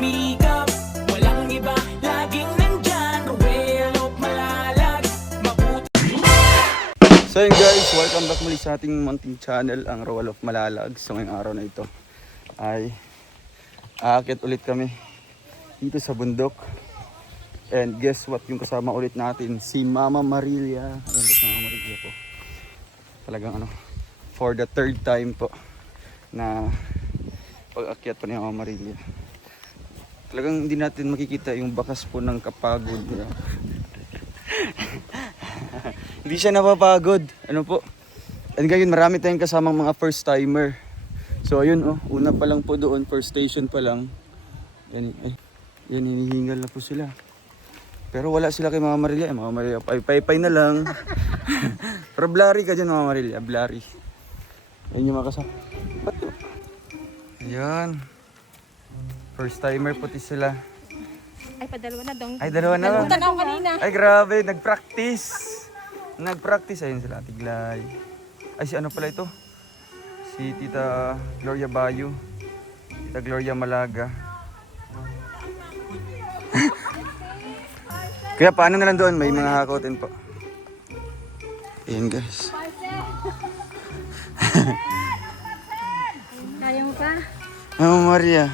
sumikap. Walang iba, laging nandyan. Roel of Malalag, mabuti. So yun guys, welcome back muli sa ating munting channel, ang Roel of Malalag. So ngayong araw na ito ay aakyat ulit kami dito sa bundok. And guess what, yung kasama ulit natin, si Mama Marilia. Ayan, si Mama Marilia po. Talagang for the third time po na pag-akyat po ni Mama Marilia. Talagang hindi natin makikita yung bakas po ng kapagod. Hindi siya napapagod. Ano po? And ngayon marami tayong kasamang mga first timer. So ayun una pa lang po doon, first station pa lang. Yan, yan hinihingal na po sila. Pero wala sila kay Mama Marilia. Mama Marilia, pay na lang. Pero blurry ka dyan, Mama Marilia. Blurry. Yan yung mga kasama. Ayan. First timer puti sila. Ay, padalawa na dong. Ay, dalawa na. Nalimutan ako kanina. Ay, grabe. Nag-practice. Ayun sila. Tiglay. Ay, si ano pala ito? Si Tita Gloria Bayo. Tita Gloria Malaga. Kaya paano na lang doon? May mga hakotin po. Ayan guys. Kaya mo pa? Mama Maria.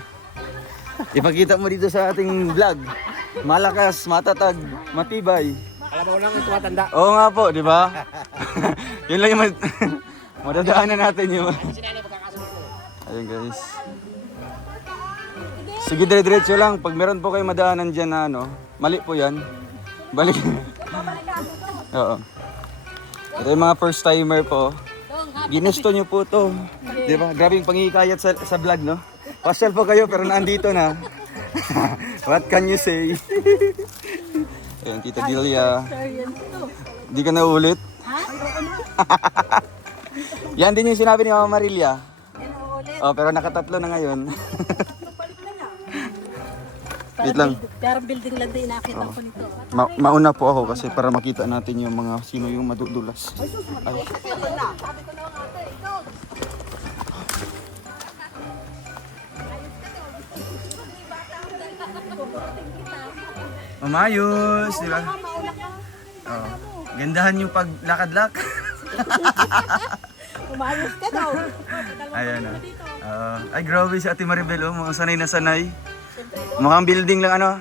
Ipakita mo dito sa ating vlog. Malakas, matatag, matibay. Alam mo lang ito matanda. Oo nga po, di ba? Yun lang yung madadaanan natin yung... Ayun guys. Sige, dire-diretso lang. Pag meron po kayo madaanan dyan na mali po yan. Balik. Oo. Ito yung mga first timer po. Ginusto nyo po to. Di ba? Grabe yung pangihikayat sa vlog, no? Pasyal po kayo pero naandito na. What can you say? Ayan, Tita Delia. Di ka na ulit? Yan din yung sinabi ni Mama Marilia. Oh, pero nakatatlo na ngayon. Wait lang. Parang building lang din nakita ko nito. Mauna po ako kasi para makita natin yung mga sino yung madudulas. Ay. Mamayos, di ba? Oh. Gandahan yung paglakad-lak. Umayos ka daw. Ayan o. Ay, grabe si Ate Maribel, mga sanay na sanay. Mukhang building lang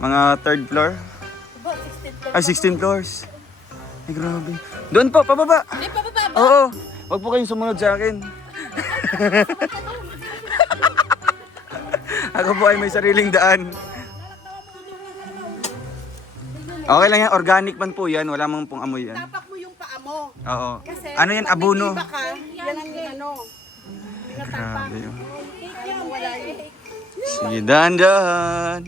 mga third floor. Ay, 16 floors. Ay, grabe. Doon po, pababa. Hindi pa ba? Oo. Wag po kayong sumunod sa akin. Ako po ay may sariling daan. Okay lang yan, organic man po yan. Wala mang pong amoy yan. Tapak mo yung paa mo. Oo. Kasi Ano yan, pag abono? nag-iba ka, yan ang Grabe yun. wala yun. Sige, dahan-dahan.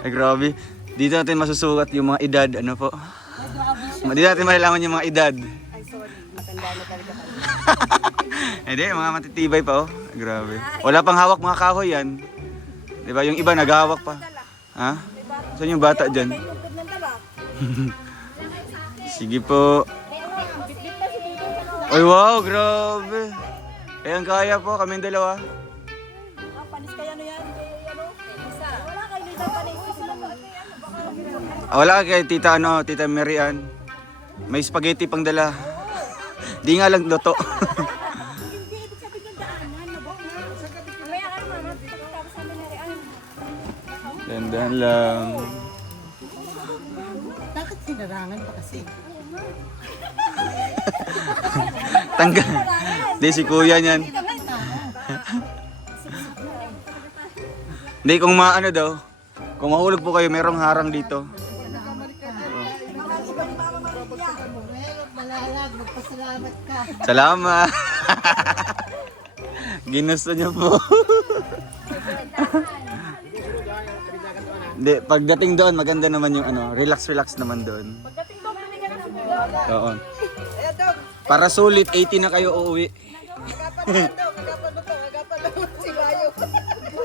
Ay, grabe. Dito natin masusukat yung mga edad, po. Dito natin malalaman yung mga edad. Ay, sorry. Matanda na talaga kami. Hindi, mga matitibay pa, Grabe. Wala pang hawak mga kahoy yan. Di ba? Yung iba naghahawak pa. Ha? Saan yung bata dyan? Sige po. Ay, wow, grabe. Ayan, kaya po, kaming dalawa. Panis kaya yan? Isa. Wala kayo nila panis. Wala kay Tita, Tita Marian. May spaghetti pang dala. Di nga lang luto. Dandan lang. Bakit sinarangan pa kasi? Tanggal. Di, si kuya niyan. Hindi, kung daw, kung mahulog po kayo, merong harang dito. Malalag, magpasalamat ka. Salamat. Ginusto niyo po. Hindi, pagdating doon, maganda naman yung relax naman doon. Pagdating doon, binigyan ng mga. Oo. Para sulit, 80 na kayo uuwi.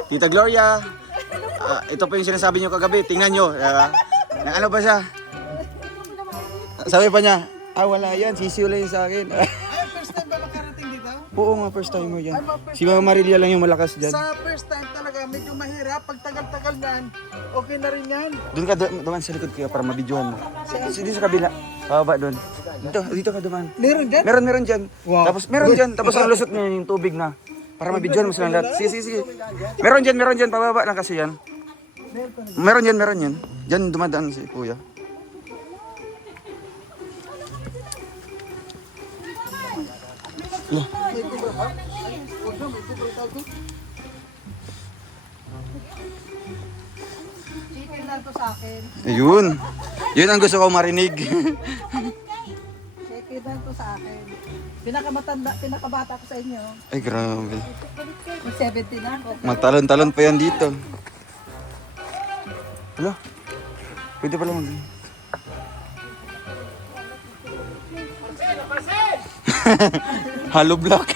Tita Gloria, ito po yung sinasabi niyo kagabi. Tingnan niyo. Nang ano ba siya? Sabi pa niya, wala yan. Sisiw lang yun sa akin. Ay, first time ba makarating dito? Oo nga, first timer yan. Si Mama Marilia lang yung malakas dyan. Sa first time talaga, medyo mahirap. Pag tagal-tagal yan, okay na rin yan. Doon ka duman sa likod kaya para mabidyohan mo. Dito sa kabila. Pababa doon. Dito ka duman. Meron dyan? Meron dyan. Wow. Tapos meron dyan. Tapos ang lusot niya yung tubig na. Para mabidyohan mo silang lahat. Sige. Meron dyan. Pababa lang kasi yan. Meron yan. Dyan dumadaan si kuya. Yeah. Chicken lang to sa akin. Ayun. Yun ang gusto ko marinig. Chicken lang to sa akin. Pinakabata ko sa inyo. Ay, grabe. Mag 70 na ako. Magtalon-talon pa yan dito. Hala. Pwede pala mag... Hollow block.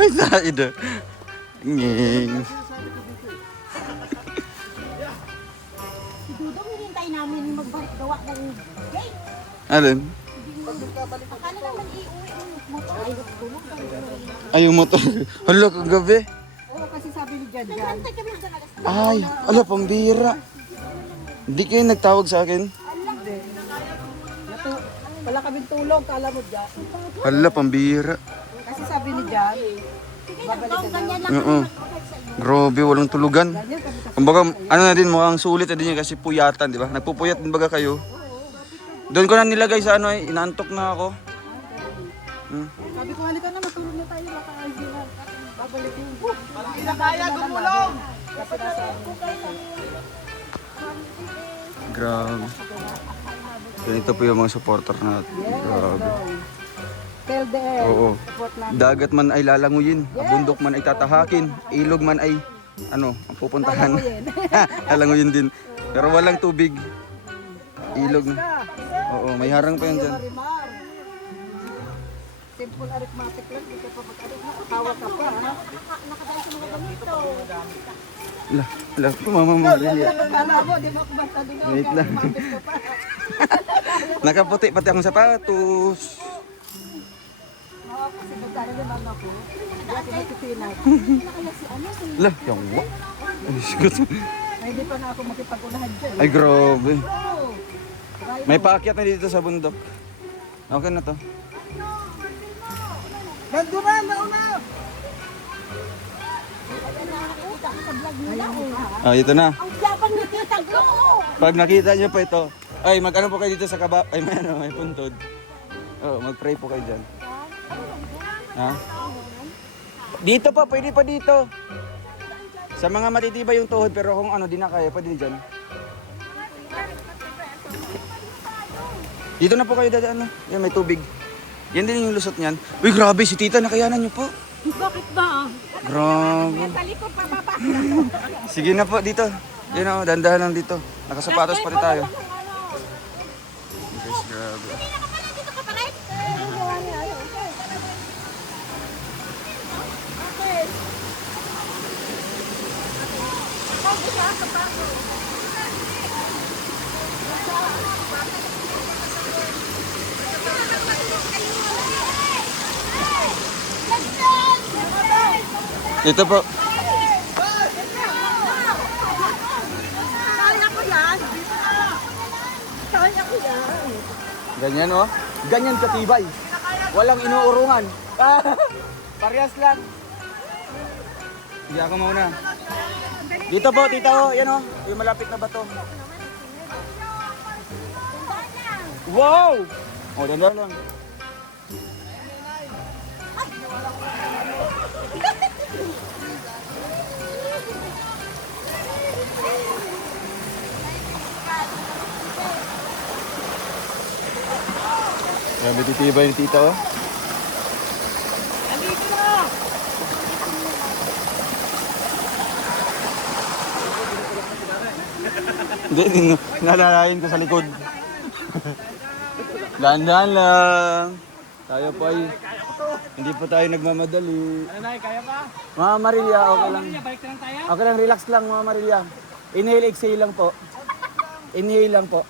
Ay, said. Nging. Si Dudong hinintay namin maggawa ng gate. Alin? Akala naman iuwi yung motor. Ay, tulog ka rin. Ay, yung motor. Hala, kagabi. Oo, kasi sabi ni Jan Jan. Nagantay kami sa alas. Ay, ala, pambira. Hindi kayo nagtawag sa akin. Wala kaming tulong, kala mo Jan. Hala, pambira. Kasi sabi ni Jan, Ganyan lang Oo. Grabe, walang tulugan. ganyan kami kasi. Kumbaga, ano na din, mukhang sulit na din yan kasi puyatan, di ba? Nagpupuyat din baga kayo. Doon ko na nilagay sa ano eh, inaantok na ako. Sabi ko, halika na, matulog na tayo. Baka hindi na babalik yung Hindi na kaya gumulong. Kasi nasa Grabe. Ganito po yung mga supporter natin. Grabe. Tell the air. Oo. Support namin. Dagat man ay lalanguyin, bundok man ay tatahakin, ilog man ay ano, ang pupuntahan. Lalanguyin din. Pero walang tubig. Ilog na. Oo, may harang pa yan dyan. Marimar. Simple arithmetic lang. Hindi ka pa mag-arithmetic. Tawa ka pa, ha? nakadala sa mga ganito. Ala, Mama Marilia. Kala mo, di mo ako basta doon. Wait lang. Kumapit ka pa. Nakaputi pati akong sapatos. Oo, kasi magkano din mama ko. Hindi ako nagsisinag. Ala, yawa. Ay, sigot. Ay, hindi pa na ako makipag-unahan dyan. Ay, grabe. Oo. May paakyat na dito sa bundok. Okay na to. Nandun na, nauna. Nakakita ko sa vlog nila. Ah, ito na. Ang yapang ni Tita Glo. Pag nakita niyo pa ito, ay mag-ano po kayo dito sa kaba, ay may puntod. Oh, mag-pray po kayo diyan. Ha? Dito pa, pwede pa dito. Sa mga matitibay yung tuhod pero kung ano di na kaya, pwede diyan. Dito na po kayo dadaan. Yan, may tubig. Yan din yung lusot niyan. Uy, grabe si tita, nakayanan niyo po. Bakit ba? Grabe. Sa likod pa baba. Sige na po dito. Yan o, dandahan lang dito. Nakasapatos pa rin tayo. Guys, grabe. Hindi na ka pala dito ka pa rin. Ito po. Kaya ko yan. Kaya ko yan. Ganyan o. Ganyan katibay. Walang inuurungan. Parehas lang. Hindi ako mauna. Dito po, tita o. Yan o. Yung malapit na bato. Wow! O, dandan lang. Grabe titibay ni tita oh. Hindi, nalalayin ko sa likod. Dahan-dahan lang. Tayo po ay, hindi po tayo nagmamadali. Ano na, kaya pa? Mama Marilia, okay lang. Balik na lang tayo. Okay lang, relax lang Mama Marilia. Inhale, exhale lang po. Inhale lang po.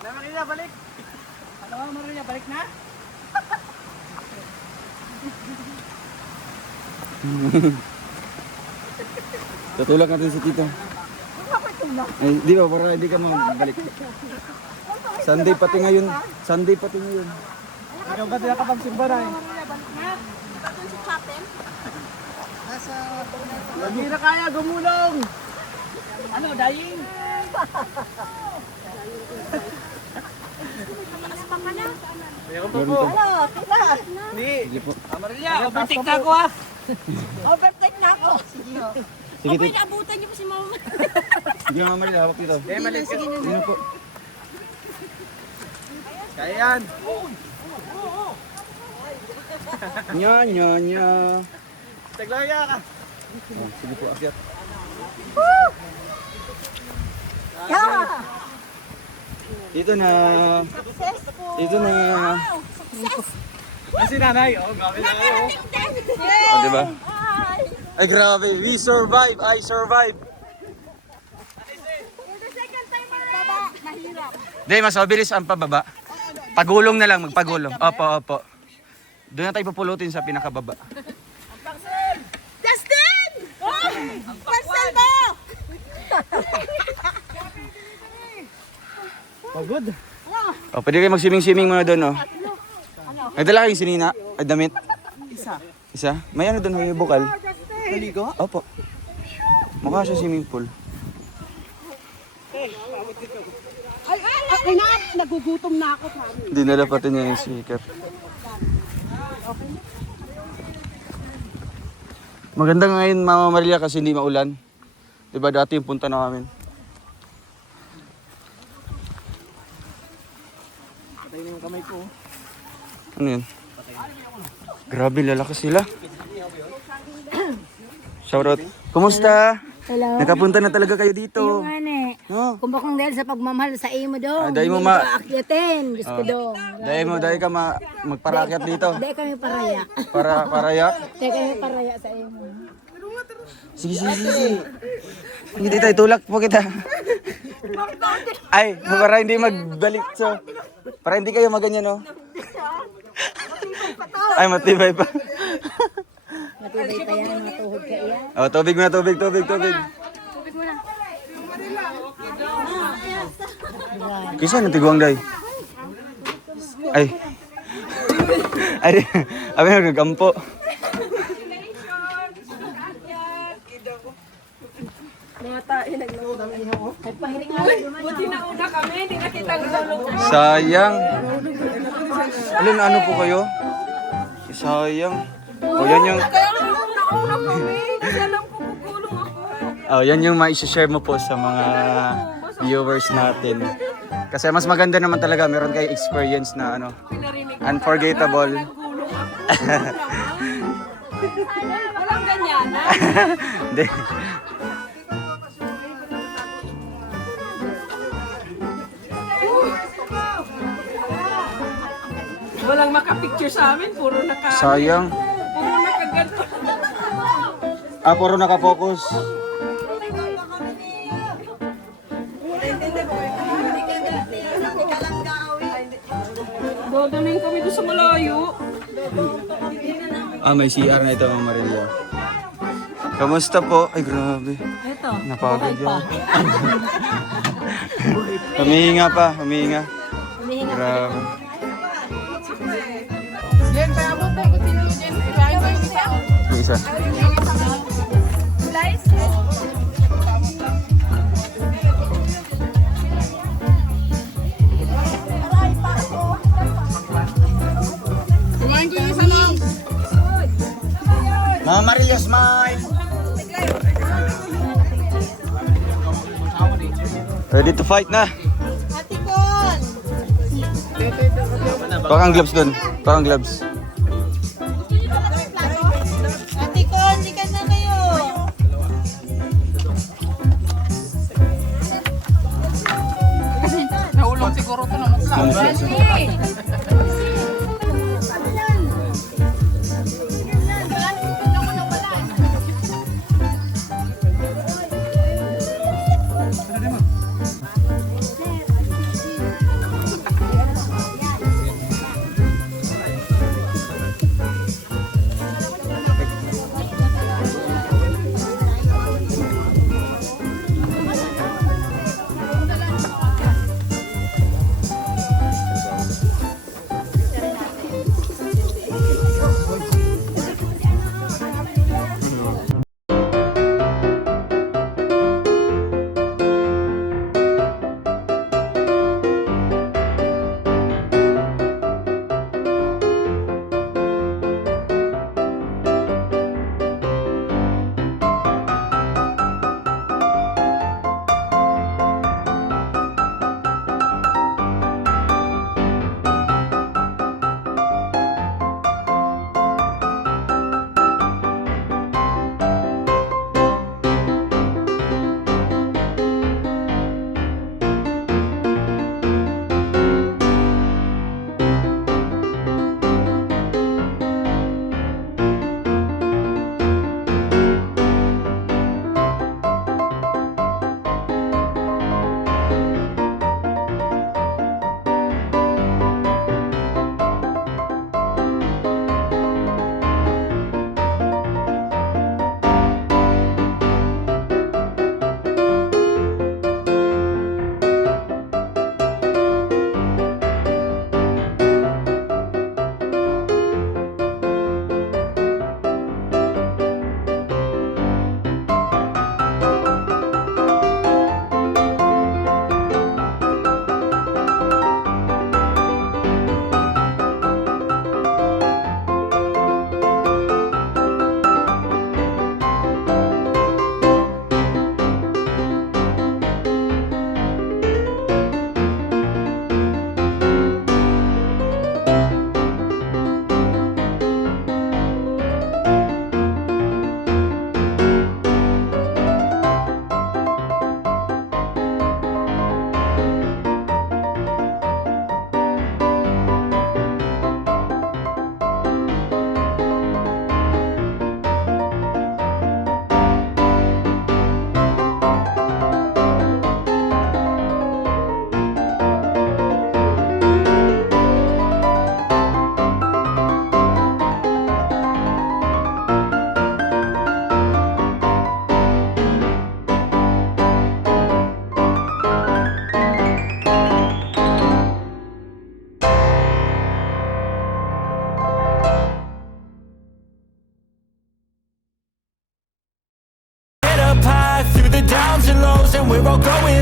Maria, balik. Ano, Maria, balik na? Tutulak natin si Tito. Ay, di ba, para hindi ka mabalik. Sunday pati ngayon. Sunday pati ngayon. Ikaw ba sila kapagsimba na eh? Doon si Chapen. Hindi na kaya gumulong. Ano, dying? Meron pa Meron po. pa. Ano, tila. Hindi. Sige po. Maria, overtake na ako ha. Overtake na ako. Sige. Sige, Okay, Tito. naabutan niyo po si Mama. Sige, Mama Maria, hawak dito. Maliit ka. Sige po. Kaya yan. Nya, nya, nya. Taglaya ka. Oh, sige po, akyat. Yeah. Dito na. Successful. Dito na. Wow, success. Kasi nanay, oh, grabe na kayo. Nakarating din. Oh, diba? Ay. Ay, grabe. We survive. I survive. For the second time baba, mahirap. Hindi, mas mabilis ang pababa. Pagulong na lang, magpagulong. Opo, opo. Doon na tayo pupulutin sa pinakababa. Justin! Oh! Pasal mo! Pagod. Oh, pwede kayo mag-swimming-swimming muna doon, oh. Ay, dala kayong sinina? Ay, damit? Isa. Isa? May ano doon, may bukal. Naligo? Opo. Mukha siya swimming pool. Ay na, nagugutom na ako. Dinala pati niya yung speaker. Maganda ngayon, Mama Maria, kasi hindi maulan. Diba dati yung punta namin. Patay na yung kamay ko. Ano yun? Grabe, lalakas sila. Shoutout. Kumusta? Hello. Nakapunta na talaga kayo dito. Yung ane, Oh. kumbakong dahil sa pagmamahal sa imo do. Ah, dahil mo ma- Aakyatin, gusto ko do. Dahil ka magparakyat dito. Dahil kami paraya. Para yak. Dahil kami paraya sa imo. Sige, sige, sige. Hindi tayo, tulak po kita. Ay, para hindi magbalik. So, para hindi kayo maganyan, no? Ay, matibay pa. Matibay pa yan, matuhod ka iyan. Oh, tubig muna, tubig. Kisa na tiguang day. Ay. Ay, abi nagagampo. Sayang. Alin, ano po kayo? Sayang. Oh, yan yung... Oh, yan yung ma-share mo po sa mga viewers natin. Kasi mas maganda naman talaga, meron kayo experience na ano, unforgettable. Walang ganyan, ha? Hindi. Walang makapicture sa amin, puro Sayang. nakaganto. Ah, puro nakapokus. Dodalhin kami doon sa malayo. Ah, may CR na ito, Mama Maria. Kamusta po? Ay, grabe. Ito. Napagod yan. Humihinga pa, humihinga. Humihinga. Grabe. Yung isa. Mama Maria, smile! Ready to fight na. Ate Con! Pakang gloves dun. Pakang gloves. Ate Con, di ka na kayo! Nahulog siguro ito ng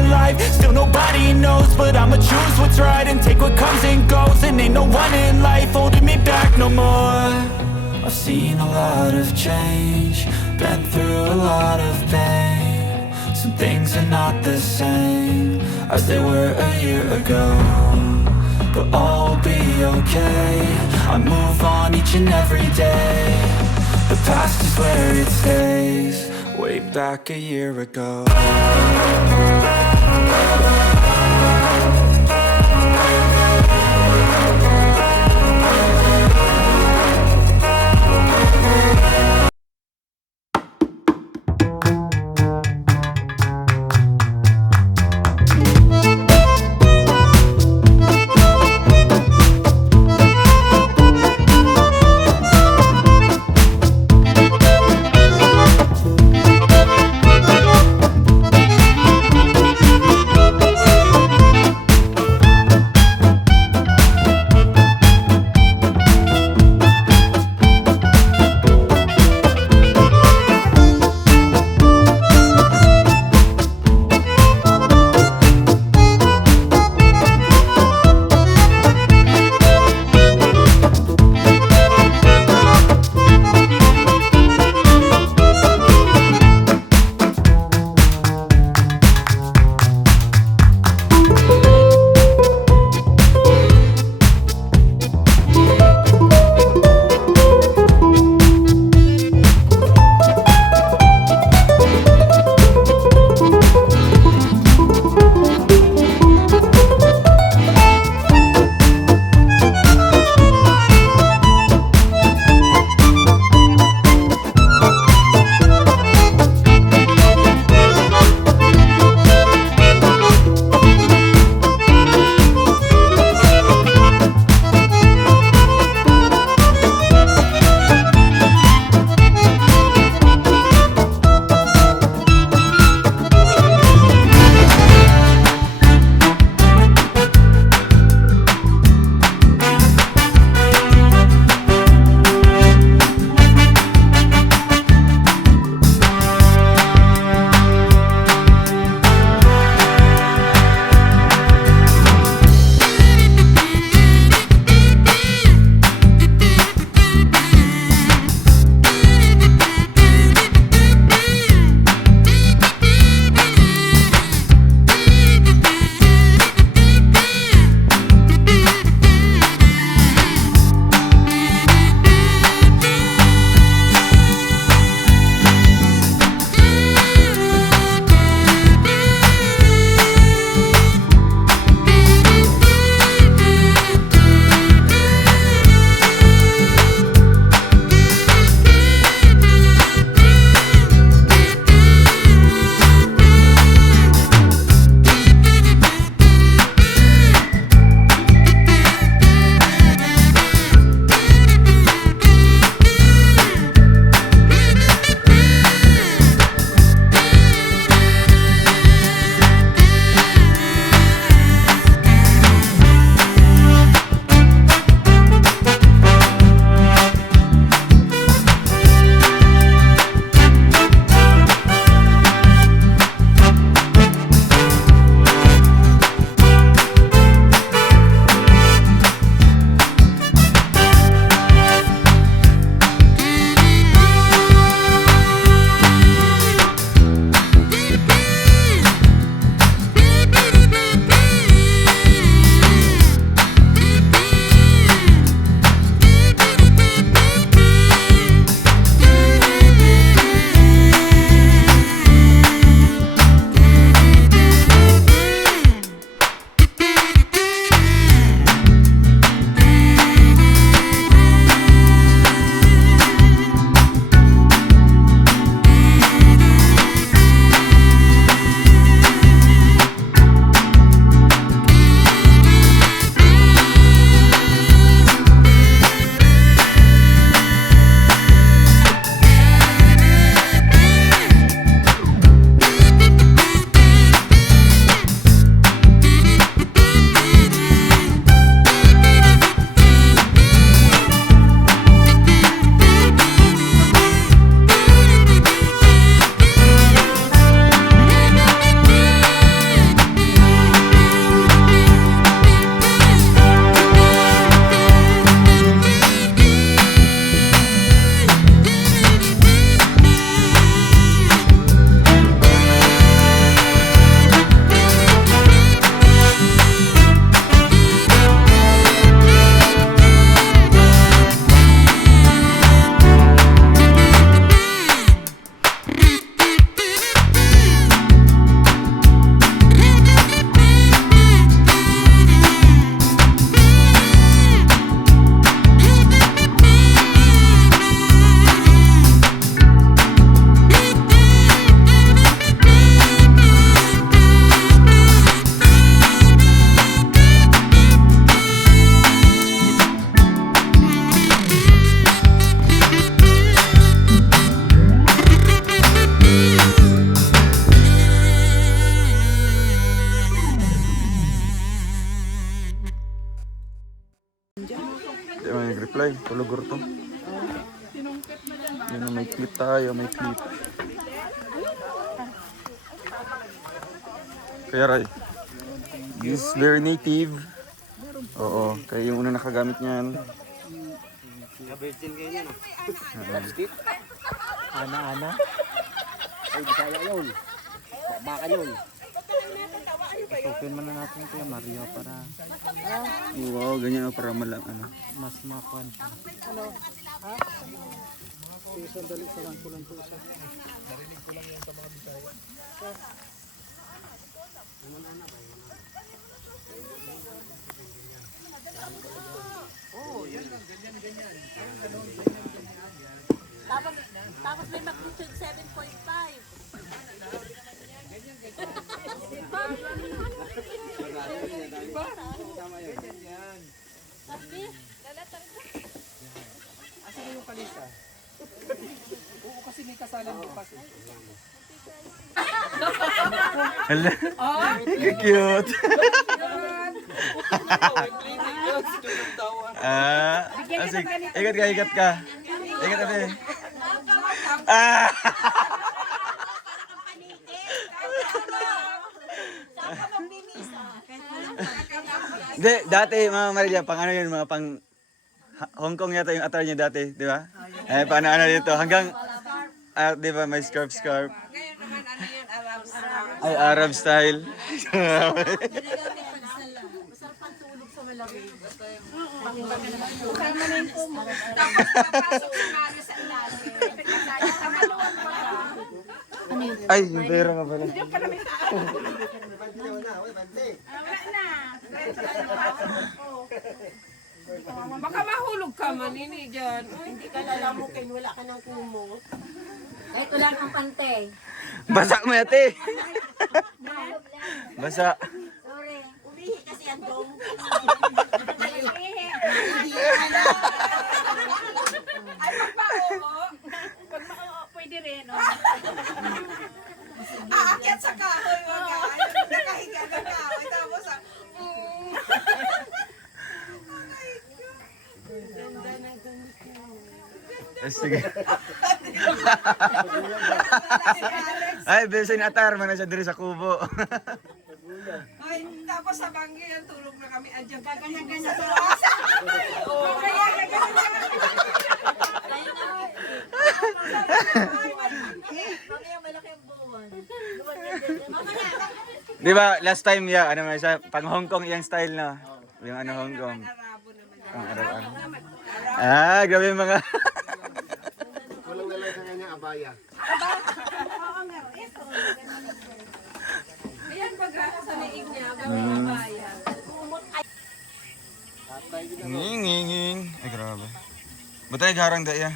in life. Still nobody knows, but I'ma choose what's right and take what comes and goes. And ain't no one in life holding me back no more. I've seen a lot of change, been through a lot of pain. Some things are not the same as they were a year ago, but all will be okay. I move on each and every day. The past is where it stays, way back a year ago. Walay, tulugor to. Yun na, may clip tayo, may clip. Kaya Ray, this is very native. Oo, kaya yung una nakagamit niyan. Virgin kayo yan. Lipstick? Ana-ana? Ay, bisaya yun. Baka yun. Open man na natin kaya Mario para Wow, ganyan o para malang ano. mas makuan siya. Sandali sa lang ko lang po siya. Tapos may magnitude 7.5. Asan yung kalisa? Oo, kasi may kasalan ko kasi. Hala, cute. Asik. Ikat ka, ikat ka. Ikat ka, be. Ah! Hindi, dati mga Maria, pang ano yun, mga pang Hong Kong yata yung attire niya dati, di ba? Eh, paano ano dito, hanggang, di ba, may scarf. Ngayon naman, ano yun, Arab style. Ay, Arab style. Tapos papasok si Mario sa ilalim. Kamaluan pa. Ay, yung pera nga pala. Baka mahulog ka manini dyan. Hindi ka lalamukin, wala ka ng kumot. Kahit wala kang pante. Basa mo yate. Basa. Sorry. Umihi kasi ang dong. Ay, magpa-oo. Pag pwede rin, oh. Aakyat sa kahoy, wag ka. Ayun, nakahiga na kahoy. Tapos, Sige. Ay, beso ni Atar, man na siya diri sa kubo. ay, tapos sa banggi, yan, tulog na kami. Andiyan ka, ganyan-ganyan sa rasa. Oo, kaya, Mamaya malaki ang buwan. Di ba, last time ano man siya, pang Hong Kong yung style na. Yung ano Hong Kong. Arabo naman. Ang araw-araw. Ah, grabe yung mga. Walang sa kanya abaya. Ayan, pag sa liig niya, gawin ang bayan. Nging. Ay, grabe. Ba't tayo garang daya?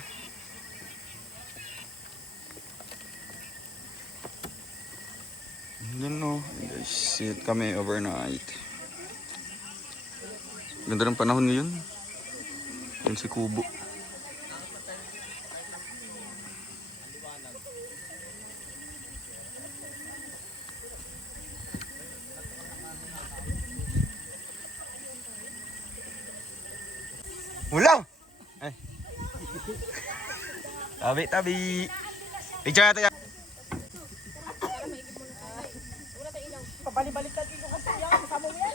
Doon no. Guys, sit kami overnight. Ganda ng panahon ngayon. Yan si Kubo. Ulaw! Ay. Tabi. Picture natin yan. Pabalik-balikan dito kasi yan. Kasama mo yan.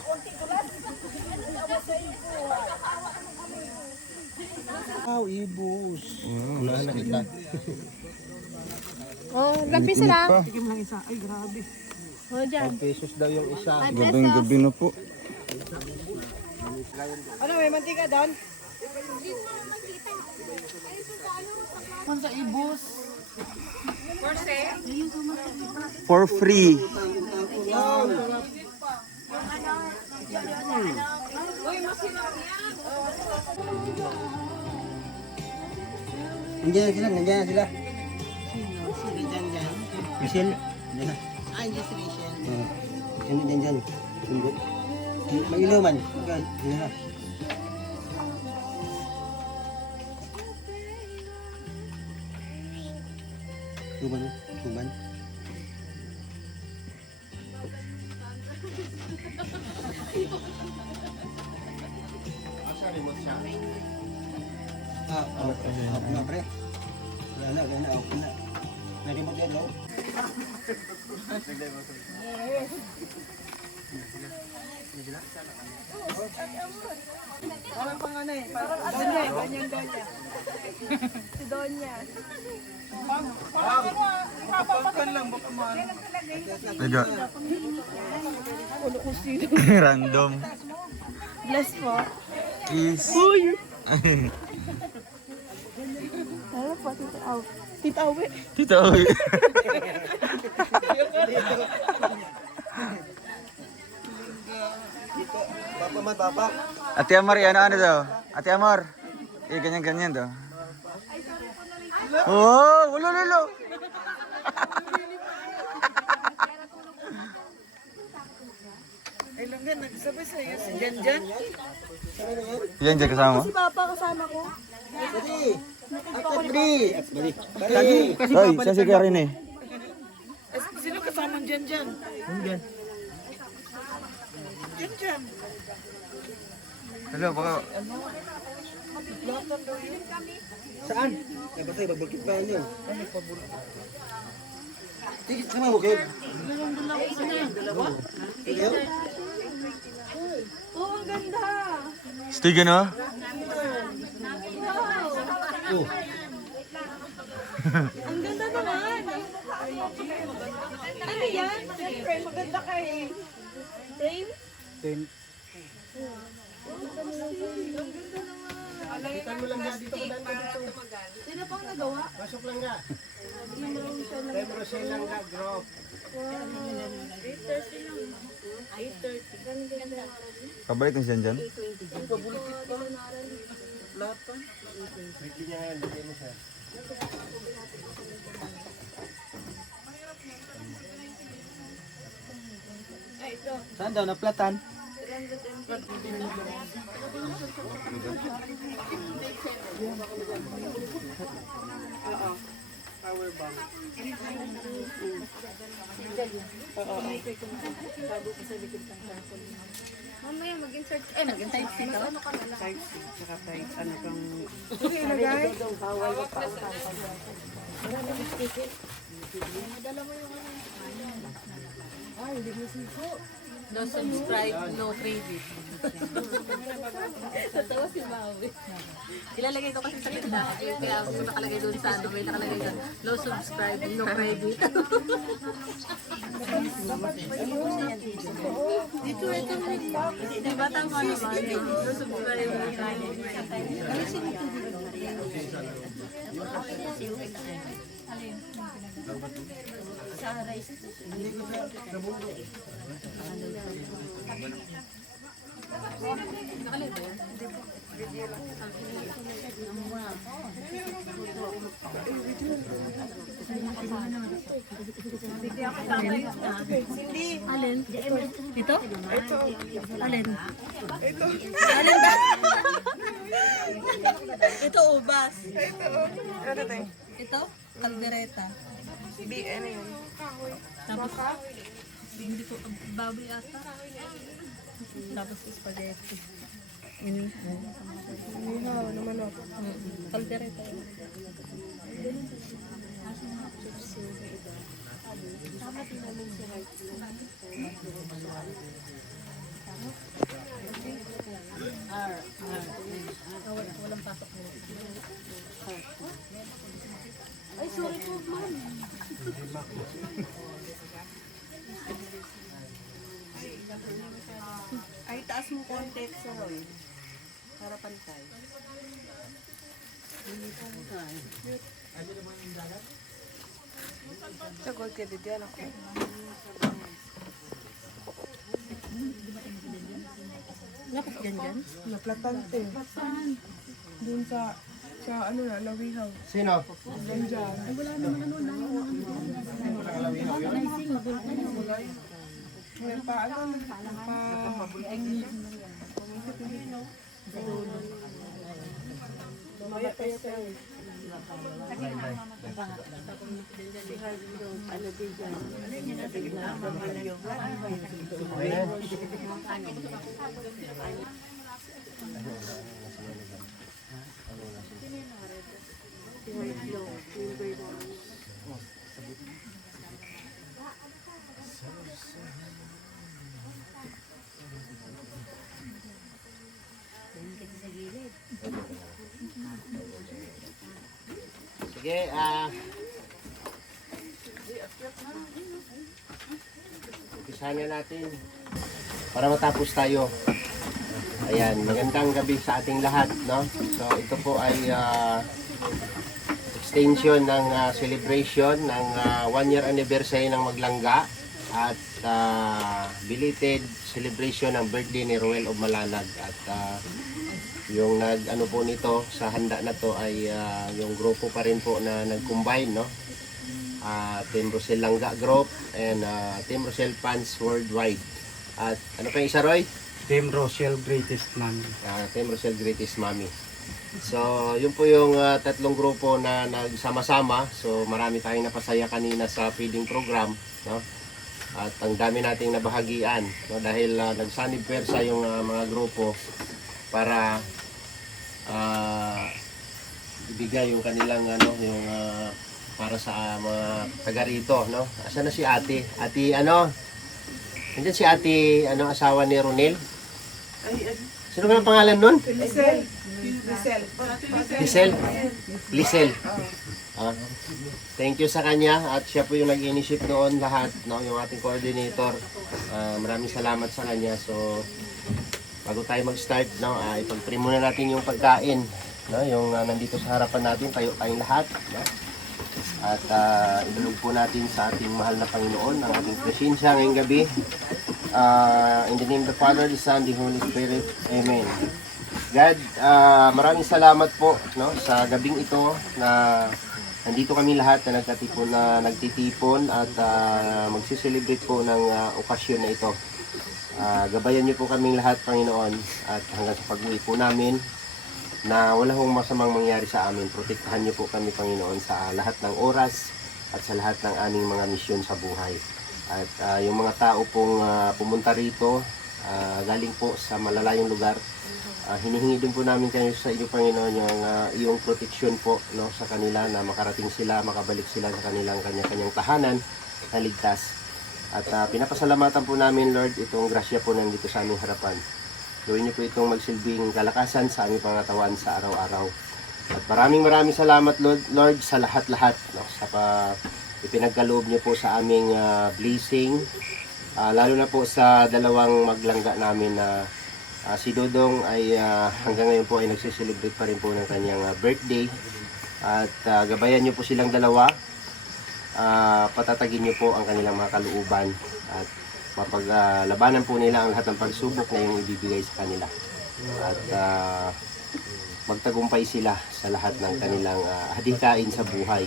Konti ko lang. Awas sa iyo. Wow, ibus. Wala na kita. Oh, gabi sila. Tigim lang isa. Ay, grabe. Oh, dyan. 5 pesos daw yung isa. Gabing-gabi na po. Ano, may mantika doon? Kung sa ibus. For free. Nandiyan na sila. Michelle? Nandiyan na. Ah, hindi si Rachel. Sino dyan? Sundo. May ilaw man. Nandiyan na. Tuban. Na pre. Wala na, okay na. Pwede mo dyan, no? Parang pang ano eh. Parang Donya eh. Donya. Si Donya. Papakan lang, baka maano. Medyo. Random. Bless po. Is. Ano po, Tita Aw? Tita Awe. Tita Uy. Papa man, papa. Ate Amor, ano daw? Ate Amor. Ganyan-ganyan daw. Oh, ulo. Ay langgan, nagsabay sa'yo. Si Jan. Yan dyan kasama mo? Si Papa kasama ko. Pwede. Apat, Bri. Hoy, saan si Karin eh? Sino kasama Jan? Jan. Hello, baka... Saan? Ay, basta ibabulkit pa yun. Tigit ka na, okay? Oh, ang ganda. Stiga na? Oh. Ang ganda naman. Ano yan? Siyempre, maganda ka eh. Frame? Sino pang nagawa? Pasok lang nga. Time Rosel lang nga, group. 8:30 lang. 8:30. Ganun ganda. Pabalik ng siyan dyan? Pwede niya yan, lagay mo siya. Saan daw, naplatan? Mamaya mag-insert. Mag-insert sino? Saka tayo, ano kang... No subscribe, no credit. Tatawa si Maui. Ilalagay ko kasi sa gitna. Kaya gusto nakalagay doon sa ano. May nakalagay doon. No subscribe, no credit. Ito. Diba tama naman? No subscribe, no credit. Alin? Ito? Alin? Ito, ubas. Ito? Caldereta. BN yun. Tapos, hindi ko, baboy ata. Tapos spaghetti. Naman ako. Caldereta. Walang pasok mo. Ay, sorry po, ma'am. Ay, taas mo konti sa Roy. Para pantay. Sagol ka din yan ako. Lapit dyan. Naplatante. Doon sa ano na, Lawihaw. Sino? Ganyan. Ay, wala naman ano na May paano? Sige, umpisahan na natin para matapos tayo. Ayan, magandang gabi sa ating lahat, no? So, ito po ay extension ng celebration ng 1-year anniversary ng Maglangga at belated celebration ng birthday ni Roel of Malalag. At yung nag-ano po nito sa handa na to ay yung grupo pa rin po na nag-combine, no? Team Rosel Langga Group and Team Rosel Fans Worldwide. At ano pa yung isa, Roy? Team Rochelle Greatest Man. Team Rosel Greatest Mommy. So, yun po yung tatlong grupo na nagsama-sama. So, marami tayong napasaya kanina sa feeding program, no? At ang dami nating nabahagian, no? Dahil nagsanib pwersa yung mga grupo para ibigay yung kanilang yung para sa mga taga rito, no? Asan na si Ate? Ate ano? Nandiyan si Ate asawa ni Ronel? Sino ba ang pangalan nun? Lisel. Lisel. Thank you sa kanya at siya po yung nag-initiate noon lahat, no? Yung ating coordinator. Maraming salamat sa kanya. So bago tayo mag-start, no, ipag-pray muna natin yung pagkain, no? Yung nandito sa harapan natin, tayo tayong lahat, no? At idulog po natin sa ating mahal na Panginoon ang ating presensya ngayong gabi. In the name of the Father, the Son, the Holy Spirit. Amen. God, maraming salamat po, no, sa gabing ito na nandito kami lahat na nagtitipon at magsiselebrate po ng okasyon na ito. Gabayan niyo po kaming lahat, Panginoon, at hanggang sa pag-uwi po namin na wala hong masamang mangyari sa amin. Protektahan niyo po kami, Panginoon, sa lahat ng oras at sa lahat ng aming mga misyon sa buhay. At yung mga tao pong pumunta rito, galing po sa malalayong lugar, hinihingi din po namin kayo sa inyo, Panginoon, yung iyong proteksyon po, no, sa kanila na makarating sila, makabalik sila sa kanilang kanya-kanyang tahanan na ligtas. At pinapasalamatan po namin, Lord, itong grasya po nandito sa aming harapan. Gawin niyo po itong magsilbing kalakasan sa aming pangatawan sa araw-araw. At maraming salamat, Lord, sa lahat-lahat, no, sa ipinagkaloob niyo po sa aming blessing. Lalo na po sa dalawang maglangga namin na si Dodong ay hanggang ngayon po ay nagsiselebrate pa rin po ng kanyang birthday. At gabayan niyo po silang dalawa. Patatagin niyo po ang kanilang mga kalooban at mapaglabanan po nila ang lahat ng pagsubok na yung ibibigay sa kanila. At magtagumpay sila sa lahat ng kanilang hadikain sa buhay.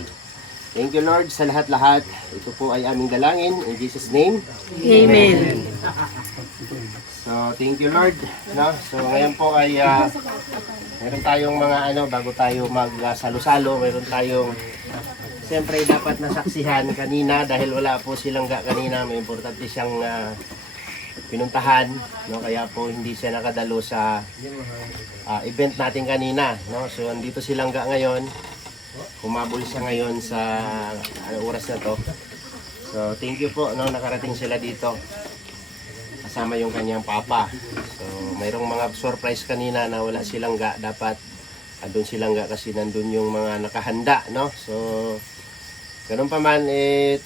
Thank you, Lord, sa lahat-lahat. Ito po ay aming dalangin. In Jesus' name. Amen. So, thank you, Lord. No? So, ngayon po ay meron tayong mga bago tayo mag-salo-salo, meron tayong siyempre dapat nasaksihan kanina dahil wala po silang kanina. May importante siyang pinuntahan, no? Kaya po hindi siya nakadalo sa event natin kanina, no? So, andito silang ngayon. Humabol siya ngayon sa oras na to. So, thank you po, no? Nakarating sila dito. Kasama yung kanyang papa. So, mayroong mga surprise kanina na wala silang dapat andun silang kasi nandun yung mga nakahanda, no? So, ganun pa man,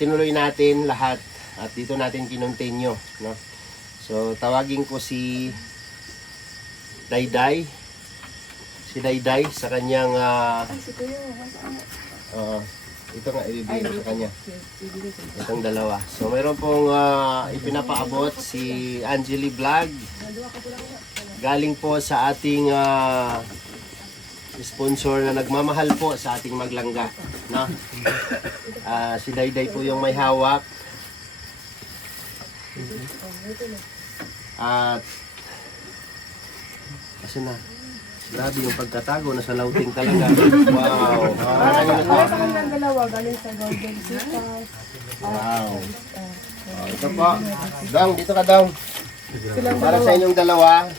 tinuloy natin lahat at dito natin kinontinue, no? So, tawagin ko si Dayday. Si Dayday sa kanyang ito nga ibibigay ko sa kanya. Itong dalawa. So, mayroon pong ipinapaabot si Angeli Vlog. Galing po sa ating sponsor na nagmamahal po sa ating maglangga, no? Si Dayday po yung may hawak. At kasi na grabe yung pagkatago, nasa lauting talaga. Wow. Ang dalawa galing sa Golden Citas. Wow. Ito po. Dong, dito ka Dong. Para sa inyong dalawa.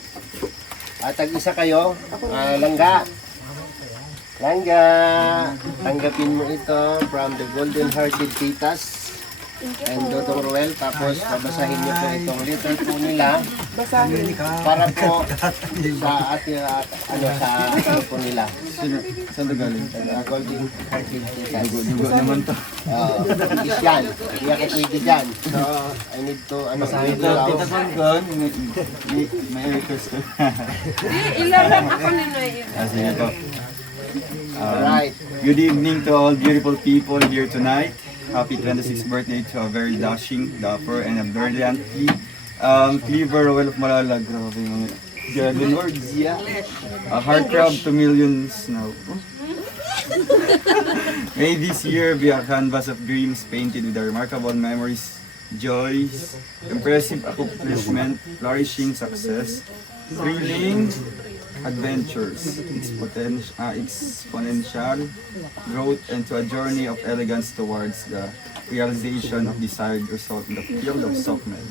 At tag-isa kayo. Langga. Langga, tanggapin mo ito from the Golden Hearted Titas and Dotong Ruel. Tapos babasahin niyo po itong letter po nila. Basahin. Para po sa ating sa po nila. Saan to galing? Golden Hearted Titas. Dugo naman to. Is yan. Hindi ako pwede dyan. So, I need to, Tita Pangkon, may request ko. Ilalan ako ni Noy. Sige po. Alright. Good evening to all beautiful people here tonight. Happy 26th birthday to a very dashing, dapper, and a brilliantly clever Roel of Malalag. Grabe mga German words. A heartthrob to millions now. May this year be a canvas of dreams painted with the remarkable memories, joys, impressive accomplishment, flourishing success, thrilling adventures, exponential growth, and to a journey of elegance towards the realization of desired result in the field of SOCMED.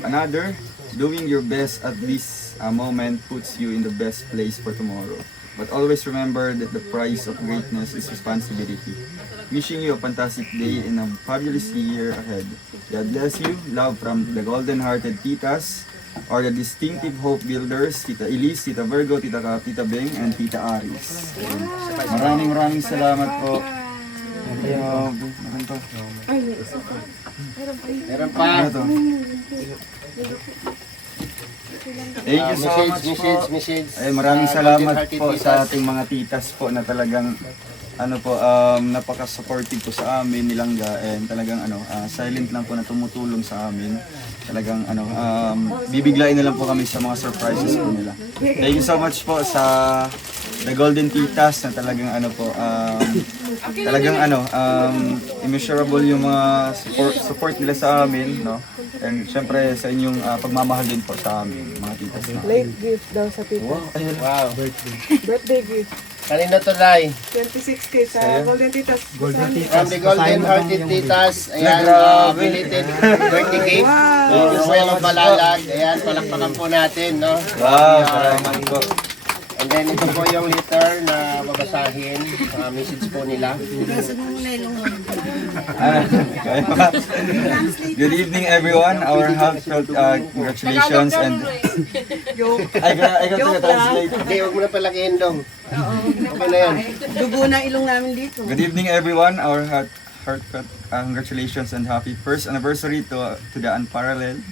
Another, doing your best at this moment puts you in the best place for tomorrow. But always remember that the price of greatness is responsibility. Wishing you a fantastic day and a fabulous year ahead. God bless you. Love from the Golden Hearted Titas, or the distinctive hope builders, Tita Elise, Tita Virgo, Tita Cap, Tita Beng, and Tita Aris. Maraming salamat po. Meron pa. Ano to? Thank you so much po. Message. Ay, maraming salamat po sa ating mga titas po na talagang napaka-supportive po sa amin nilangga, and talagang silent lang po na tumutulong sa amin. Talagang bibiglain na lang po kami sa mga surprises po nila. Thank you so much po sa The Golden Titas na talagang immeasurable yung mga support nila sa amin, no? And syempre sa inyong pagmamahal din po sa amin, mga titas na. Late gift daw sa tita. Wow. Birthday gift. Kanina to, Lai. 26K sa Golden Titas. From the Golden Hearted Titas. Ayan, belated birthday cake. Roel of Malalag. Ayan, palakpakan po natin, no? Wow, salamat po. And then ito po yung letter na babasahin. Message po nila. Good evening everyone. Our heartfelt congratulations and I got to translate. Hindi, huwag mo na pala endong. Okay na yan. Dugo na ilong namin dito. Good evening everyone. Our heartfelt congratulations and happy first anniversary to the unparalleled,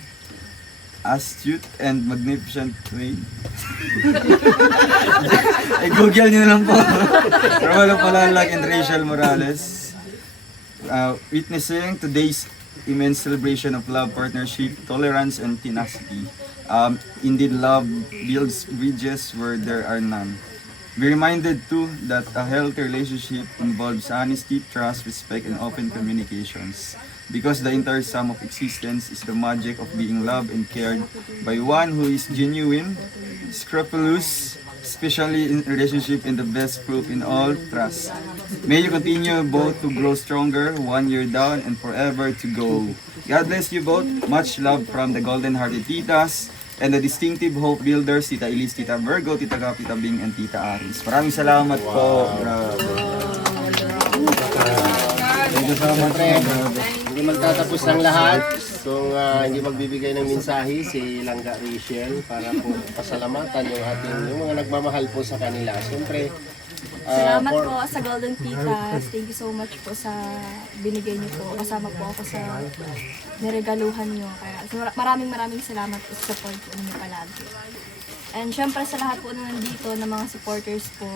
astute and magnificent way. Google nyo na lang po. Roel of Malalag and Rachel Morales. Witnessing today's immense celebration of love, partnership, tolerance, and tenacity. Indeed, love builds bridges where there are none. Be reminded too that a healthy relationship involves honesty, trust, respect, and open communications. Because the entire sum of existence is the magic of being loved and cared by one who is genuine, scrupulous, especially in relationship, and the best proof in all, trust. May you continue both to grow stronger, 1 year down and forever to go. God bless you both. Much love from the Golden Hearted Titas and the distinctive hope builders, Tita Elise, Tita Virgo, Tita Cap, Tita Bing, and Tita Aris. Maraming salamat po. Grabe. Thank you so much. Hindi magtatapos ng lahat kung hindi magbibigay ng mensahe si Langga Rachel para po pasalamatan yung mga nagmamahal po sa kanila. Siyempre, Salamat po sa Golden Titas. Thank you so much po sa binigay niyo po. Kasama po ako sa niregaluhan niyo. Kaya maraming salamat po sa support po ninyo palagi. And syempre sa lahat po na nandito na mga supporters po,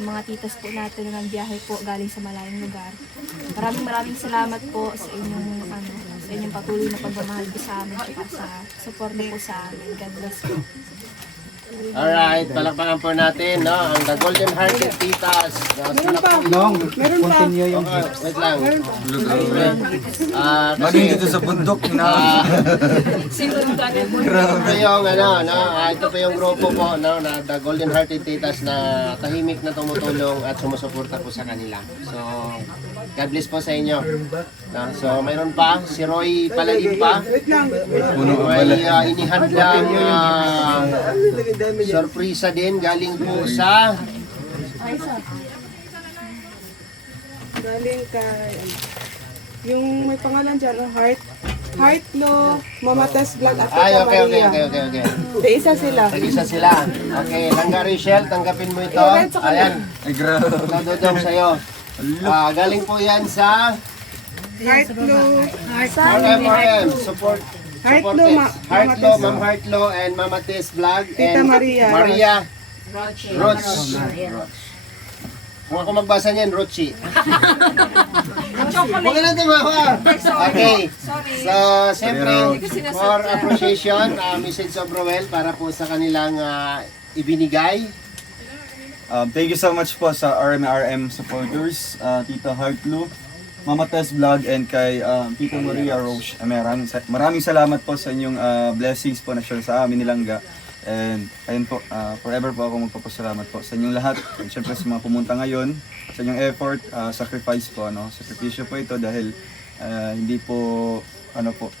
yung mga titas po natin na nagbiyahe po galing sa malayong lugar. Maraming salamat po sa inyong patuloy na pagmamahal po sa amin at sa support po sa amin. God bless po. alright, palakpakan po natin, no? Ang The Golden Hearted Titas. Meron pa. Meron pa. Wait lang. Maging dito sa bundok na. Ito yung ito po yung grupo po, no, na The Golden Hearted Titas na tahimik na tumutulong at sumusuporta po sa kanila. So, God bless po sa inyo. No? So, mayroon pa si Roy Palalimpa. May inihadlang sorpresa din galing po sa Galing kay, yung may pangalan dyan, Heartlo, Mama Tess Vlog at Ay, Tita okay. Maria. May isa sila. Tag-isa sila. Okay, Langga Rachel, tanggapin mo ito. Red sa Ayan, Ay, grabe. nadodong sa'yo. Galing po yan sa Heartlo, RMRM, support. Heartlo, Heartlo, Ma'am Heartlo, and Mama Tess Vlog. Tita and Maria. Maria Roch. Kung ako magbasa niyan, Rochi. Huwag ka lang tumawa. Okay. So, siyempre, for appreciation, message of Roel para po sa kanilang ibinigay. Thank you so much po sa RMRM supporters, Tita Heartlo, Mama Tess Vlog, and kay Tita Maria Roche. Maraming salamat po sa inyong blessings po na share sa amin ni Langga. And ayun po, forever po ako magpapasalamat po sa inyong lahat. And syempre sa mga pumunta ngayon, sa inyong effort, sacrifice po, sakripisyo po ito dahil hindi po,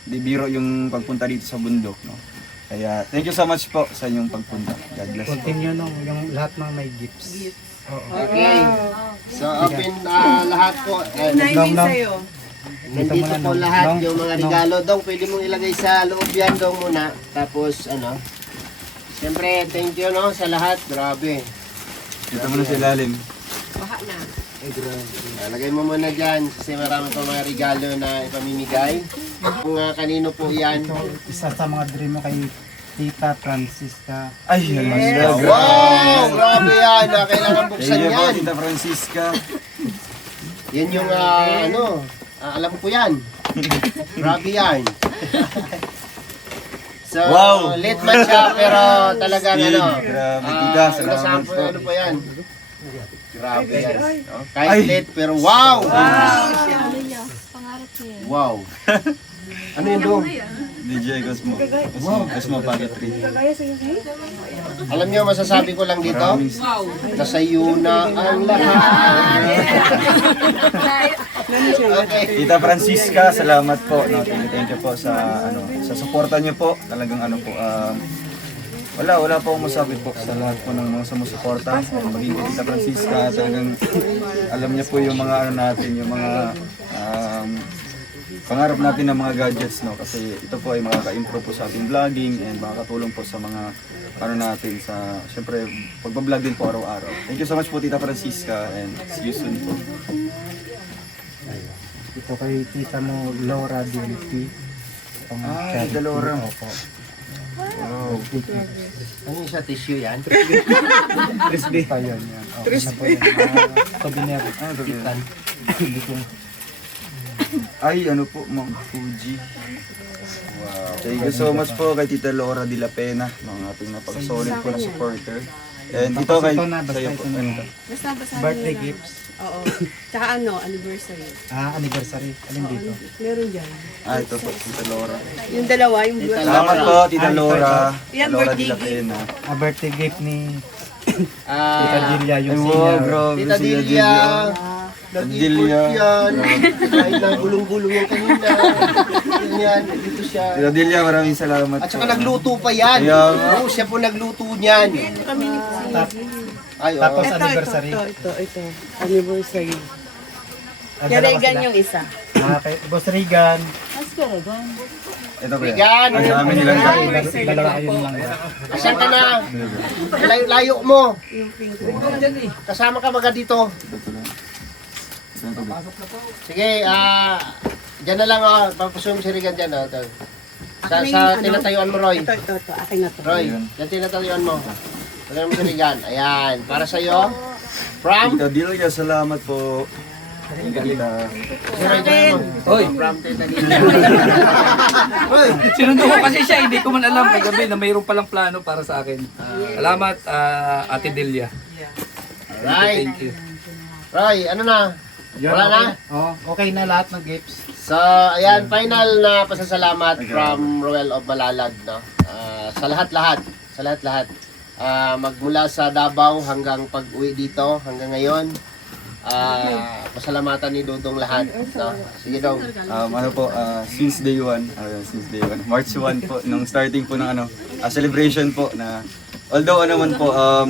di biro yung pagpunta dito sa bundok, Kaya thank you so much po sa inyong pagpunta. God bless po. Continue nung yung lahat ng may gifts. Okay. So, open lahat po. Naiming sa'yo. Nandito po lahat yung mga regalo. Dong, pwede mong ilagay sa loob yan, Dong, muna. Tapos, siyempre, thank you, sa lahat. Grabe. Dito muna sa ilalim. Lagay mo muna dyan kasi marami pa mga regalo na ipamimigay. Kung kanino po yan. Isa sa mga dream mo kay Tita Francisca. Ay, Wow! Grabe yan! Kailangan buksan Thank you po, yan. Tita Francisca. Yan yung alam ko yan. Grabe yan. So, Wow! late man siya pero talagang Grabe, Tita, salamat po. Ano po yan? Grabe yan. Kahit late pero wow! Ano niya? Pangarap niya yan. Wow! Ano yun doon? DJ Cosmo. Cosmo Pagetry. Alam niyo, masasabi ko lang dito, nasa iyo na ang lahat. Okay. Tita Francisca, salamat po. Thank you po sa sa suporta niyo po. Talagang wala po akong masabi po sa lahat po ng mga sumusuporta. Maging kay Tita Francisca, talagang alam niya po yung mga natin, yung mga pangarap natin ng mga gadgets, kasi ito po ay makaka-improve po sa ating vlogging and makakatulong po sa mga natin sa, syempre, pagbablog din po araw-araw. Thank you so much po, Tita Francisca, and see you soon po. Ito kay Tita mo, Laura Dulti. Tita Laura. Opo. Wow. Ano yung sa tissue yan? Crispy pa yun. Crispy. Souvenir. Titan. Hindi ko. Ay, Ma'am Fuji. Wow. Thank you so much po kay Tita Laura de la Pena, mga ating napaka-solid po na supporter. And ito kay sa'yo po. Basta Birthday nila. gifts. Oo. Tsaka anniversary. Anniversary. Alin dito? Meron dyan. Ito po, Tita Laura. Yung dalawa, yung blue. Salamat po, Tita Laura. Yan, Laura de birthday la gift. Pena. Birthday gift ni Tita Delia, Ay, yung wow, singer. grabe. Tita si Delia. Delia. Nag-import yan. Kahit na gulong-gulong yung kanina. Yan, dito siya. Tita Delia, maraming salamat At po. saka nagluto pa yan. Kaya- Oo, siya po nagluto niyan. Ay, oo. Tapos anniversary. Ito. Anniversary. Dalawa Yarigan sila. yung isa. Kay Boss Regan. Ito po yan. Regan. Ay, sa amin nilang Dalawa kayo lang. Asan ka na? Layo mo. Kasama ka baga dito. Sige, dyan na lang, papasumin si Regan dyan. Sa tinatayuan mo, Roy. Ito. Akin na to. Roy, yan tinatayuan mo. Pagyan mo si Regan. Ayan, para sa'yo. From? Tita Delia, salamat po. Tita. Hoy! From Tita Delia. Sinundo ko kasi siya, hindi ko man alam kagabi na mayroon palang plano para sa akin. Salamat, Ate Delia. Alright. Thank you. Roy, ano na? Wala na? Okay na lahat ng gifts. So, ayan, final na pasasalamat from Roel of Malalag, no? Sa lahat-lahat. Magmula sa Davao hanggang pag-uwi dito, hanggang ngayon. Pasalamatan ni Dudong lahat, no? Sige Dong. Since day 1, March 1 po, nung starting po ng celebration po na, although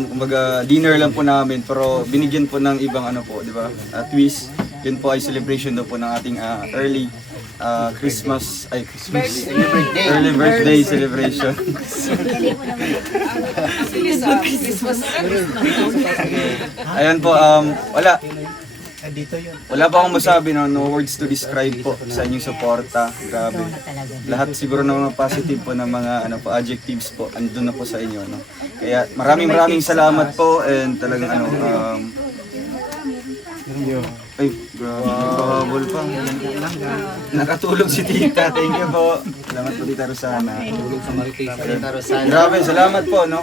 kumbaga dinner lang po namin, pero binigyan po ng ibang di ba, twist. yun po ay celebration daw po ng ating early early birthday celebration. Ayan po, wala pa akong masabi, no words to describe po sa inyong suporta. Grabe. Lahat siguro ng mga positive po na mga adjectives po andun na po sa inyo, no. Kaya maraming salamat po, and talagang ay, grabe pa. Nakatulog si Tita. Thank you po. Salamat po, Tita Rosana. Grabe, salamat po, no.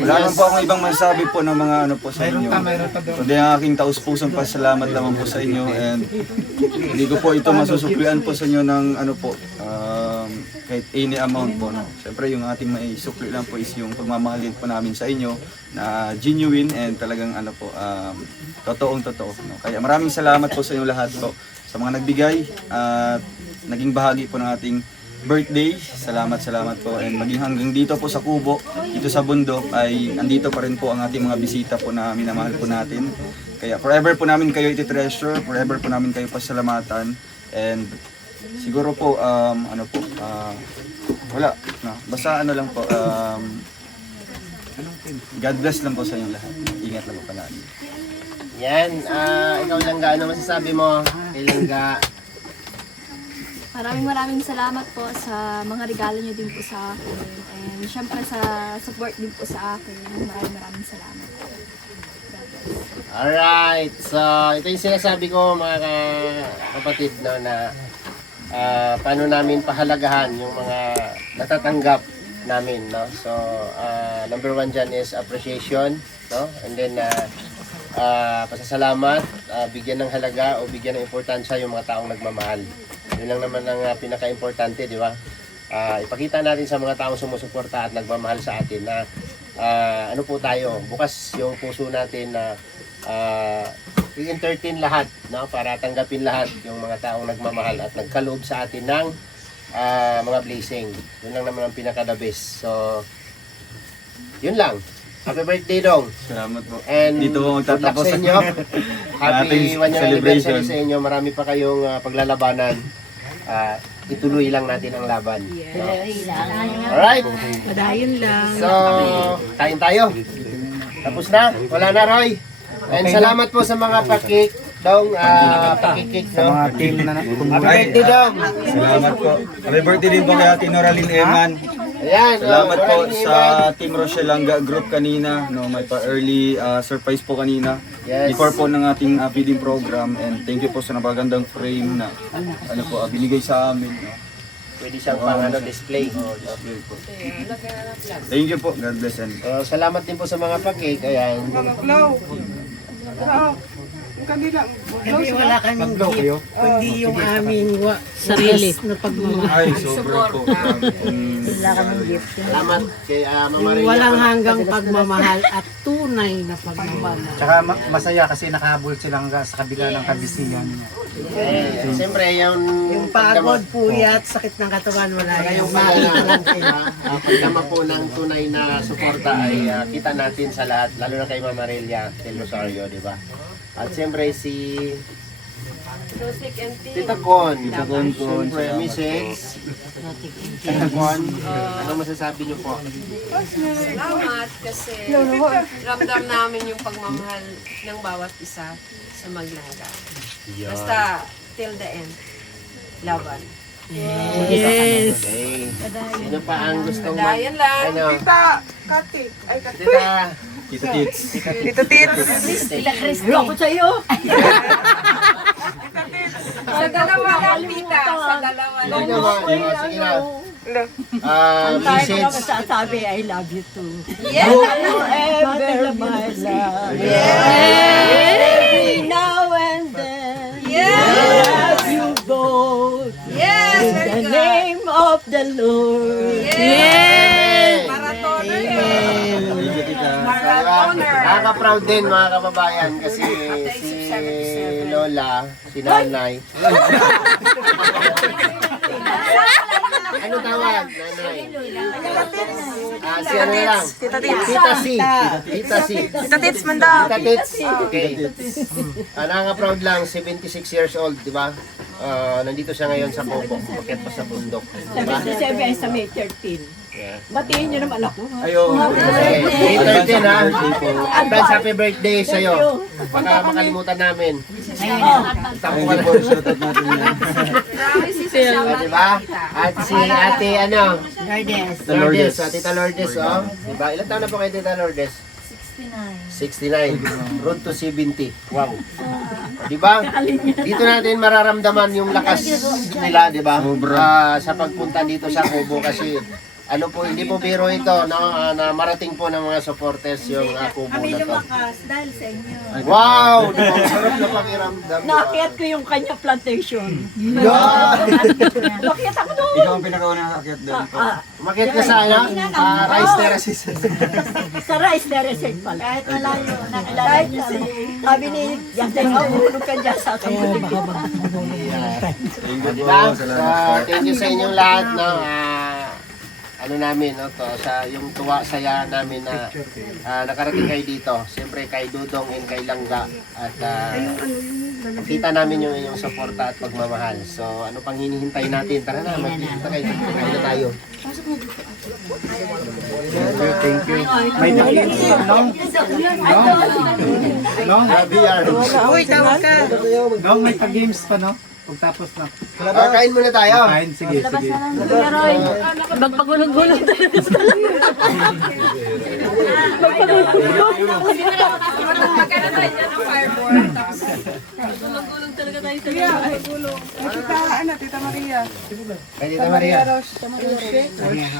Wala naman po akong ibang masasabi po ng mga po sa inyo. Kundi ang aking taus-pusong pasalamat naman po sa inyo, and hindi ko po ito masusuklian po sa inyo ng kahit any amount po, no. Siyempre yung ating maisukli lang po is yung pagmamahal din po namin sa inyo na genuine and talagang totoong-totoo, no. Kaya maraming salamat po sa inyo lahat po sa mga nagbigay at naging bahagi po ng ating birthday. Salamat po, and maging hanggang dito po sa Kubo, dito sa bundok, ay andito pa rin po ang ating mga bisita po na minamahal po natin. Kaya forever po namin kayo iti-treasure, forever po namin kayo pasalamatan, and siguro po wala na, basta lang po, God bless lang po sa inyo lahat. Ingat lang po palagi. Yan, ikaw Langga, ano masasabi mo? Kay Langga. Maraming salamat po sa mga regalo niyo din po sa akin. And syempre sa support din po sa akin. Maraming salamat po. Alright, so ito yung sinasabi ko mga kapatid, no, na paano namin pahalagahan yung mga natatanggap namin, no. So number one dyan is appreciation, no, and then pasasalamat, bigyan ng halaga o bigyan ng importansya yung mga taong nagmamahal. Yun lang naman ang pinaka-importante, di ba? Ipakita natin sa mga taong sumusuporta at nagmamahal sa atin na ano po tayo, bukas yung puso natin na i-entertain lahat, no, para tanggapin lahat yung mga taong nagmamahal at nagkaloob sa atin ng mga blessing. Yun lang naman ang pinaka-the best. So, yun lang. Happy birthday, Dong. Salamat po. And dito po good luck magtatapos sa inyo. Happy 1 year anniversary sa inyo. Marami pa kayong paglalabanan. Ituloy lang natin ang laban. No? Alright. Padayon lang. So, kain tayo. Tapos na. Wala na, Roy. And salamat po sa mga pakik. Dong, pakikik, no? Mga team na Happy birthday, Dong. Salamat po. Happy birthday din po kay Ate Noraline Eman. Ayan. Salamat po sa Team Rochelle Langga group kanina, no, may pa-early surprise po kanina. Yes. Before po ng ating feeding program, and thank you po sa napagandang frame na binigay sa amin, no. Pwede siyang pang display. Thank you po. God bless, and Salamat din po sa mga pakik. Ayan. Flow. Yung kanila. Hindi wala kaming gift, kundi yung aming sarili na pagmamahal. ay, sobra po. Wala kaming gift. Salamat kay Mama Reyna. Walang hanggang pagmamahal at tunay na pagmamahal. Tsaka masaya kasi nakahabol silang sa kabila ng kabisihan niya. Siyempre, Yung pagod, puyat, sakit ng katawan, wala yung pagdama po ng tunay na suporta ay kita natin sa lahat, lalo na kay Mama Relia del Rosario, di ba? At siyempre si Tita Con, siyempre Mrs. Tita Con, ano masasabi niyo po? Salamat kasi ramdam namin yung pagmamahal ng bawat isa sa Maglangga. Basta till the end. Laban. Yes. Okay. Sino pa ang gustong Dayan lang. ano? Tita, Kati. Ay, Kati. Tita Tita Tits. Tita Tits. Loko sa'yo. Sa dalawa lang, tita. Sa dalawa lang. Sige na, sige na. Message. Sabi, I love you too. Yes! Forever, my love. Yes! Every now and then. Yes! Love you both. Yes! In the name of the Lord. Yes! Maratoner. Thank you, Tita. Maratoner. Nakaka-proud din mga kababayan kasi si Lola, si Nanay. Ano tawag, Nanay? Si ano na lang? Tita Tits. Tita C. Tita C. Tita Tits man daw. Tita Tits. Okay. Nakaka-proud lang, 76 years old, di ba? Nandito siya ngayon sa Cobo. Bakit pa sa bundok. Di ba? 77 ay sa May 13. Yeah. Batiin niyo naman ako. Ayun. May 13 ha. Advance happy birthday sa'yo. Baka makalimutan namin. Tapo ka lang. Di ba? At si ate ano? Lourdes. Tita Lourdes, oh. Di ba? Ilan taon na po kayo, Tita Lourdes? 69. Road to 70. Wow. Di ba? Dito natin mararamdaman yung lakas nila, di ba? Sa pagpunta dito sa Cobo kasi ano po, hindi po biro ito, no? Na marating po ng mga supporters yung Cobo na to. Dahil sa inyo. Wow! Di ba? Sarap na pakiramdam. Naakyat ko yung kanya plantation. Naakyat ako doon. Ikaw ang pinakaunang nakakit doon. Umakyat ka sa ano? Rice terraces. Sa rice terrace pala. Kahit malayo, nakilala niya si... Sabi ni Yasay, mahulog ka dyan sa akin. Diba? So, thank you sa inyong lahat, no? Ano namin, no, to, sa yung tuwa saya namin na nakarating kayo dito. Siyempre kay Dudong and kay Langga at kita namin yung inyong suporta at pagmamahal. So, ano pang hinihintay natin? Tara na, magkita kayo. Kain na tayo. Thank you. May nakikita, no? No? VR. Uy, tawag ka. No, may pa-games pa, no? Pagtapos na. Kain muna tayo. Kain, sige, sige. Magpagulong-gulong tayo. Gulong talaga tayo sa Tita, ano, Tita Maria. Kay Tita Maria.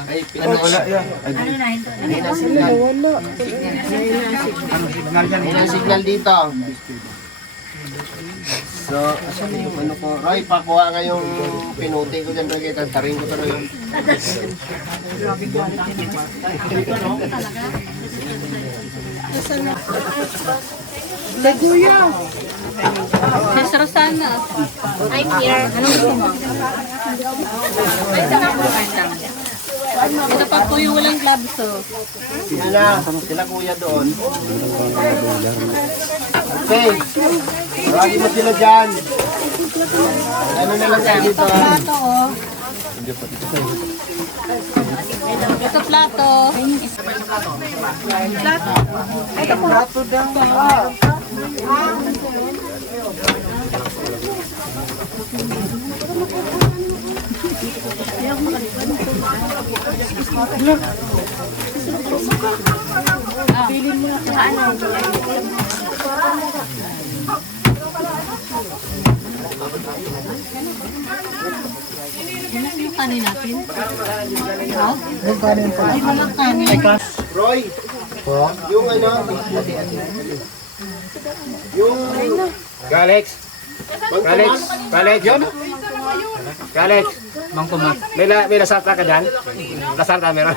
Ay, Wala yan. May na signal. Ano signal yan? May na signal dito. So, asan yung ano ko? Roy, pakuha nga yung pinuti ko dyan. Roy, tarin ko to Roy. Kuya. Sis Rosana. I'm here. Anong gusto mo? Ito pa po yung walang gloves, oh. Sila kuya doon. Okay. Marami mo sila dyan. Ano na lang tayo dito? Plato, oh. Ito plato. Plato daw. Yung kanin natin. Oh? Ay, walang kanin. Roy, yung ano, yung Galex, yun? Galex, Mangkumas. may nasata ka dyan? Nasata meron?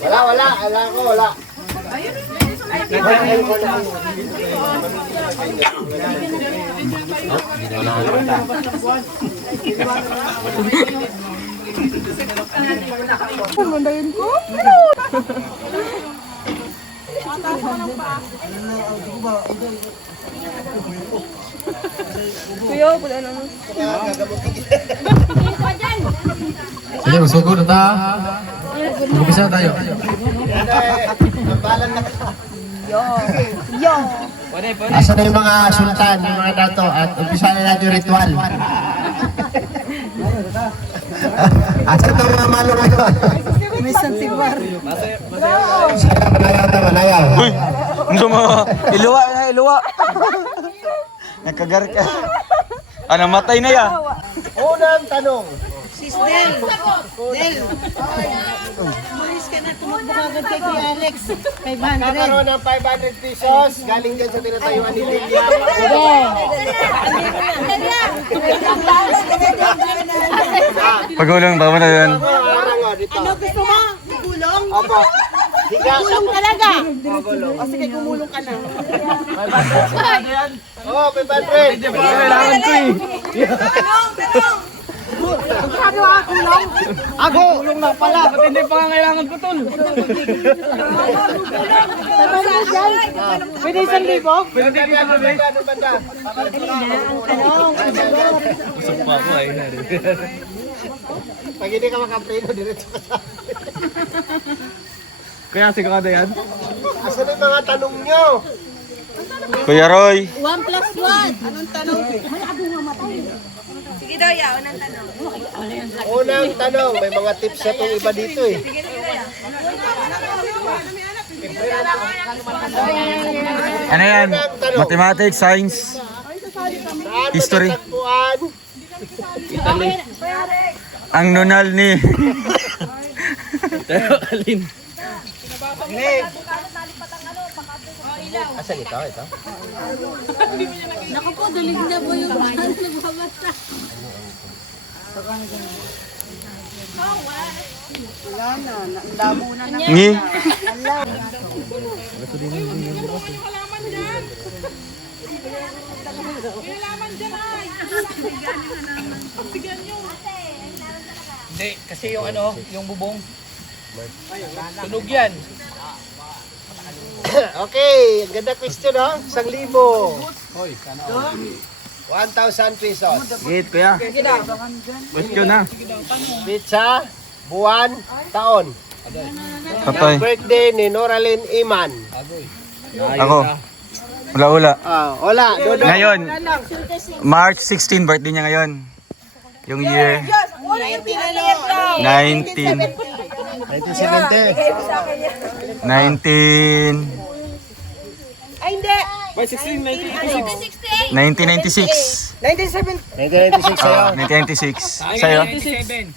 wala, wala. Mandayin ko. Kuya, wala naman. Sige, masugod na ta. Mag-umpisa tayo. Asa na yung mga sultan, yung mga dato, at umpisa na natin yung ritual. Asa ito mga malo ngayon? May santibar. Malaya. Uy! Ano mo? Iluwa na, iluwa! Nagkagar ka. Ah, namatay na ya. Unang tanong. Sis Del. Umalis ka na, tumakbo ka agad kay Kuya Alex. 500. Kakaroon ng 500 pesos galing dyan sa tinatayuan ni Lilia. Pagulong, tama na yan. Ano gusto mo? Gulong? Opo. Higa. Gulong talaga. O sige, kumulong ka na. Oh, 500. Kailangan ko eh. Ako! Tulong lang pala. Ba't hindi pa nga kailangan ko, tol? Pwede 1,000? Pwede dito sa gabi. Usap pa ako eh. Pag hindi ka makapreno, diretso ka sa Kaya sigurado yan? Asan yung mga tanong nyo? Kuya Roy, 1 plus 1. Sige daw, ya, unang tanong. Unang tanong, may mga tips sa itong iba dito eh. ano yan? Mathematics, science, Saan History. matatagpuan? ang nunal ni... Pero alin? Asan ito? Ito? Naku po, dalig na po yung nagbabasa. Ngi? Hindi, kasi yung ano, yung bubong. Tunog yan. Okay, ang ganda question ha? 1,000. 1,000 pesos. Git, kuya. Question na. Pizza, buwan, taon. Patay. Birthday ni Noraline Iman. Ako. Ula-ula. Wala. Dodo. Ngayon, March 16, birthday niya ngayon. Yung year 19... 1970. 19... Ay, hindi. 1996. 1996 sa'yo. 1996. Sa'yo? 97.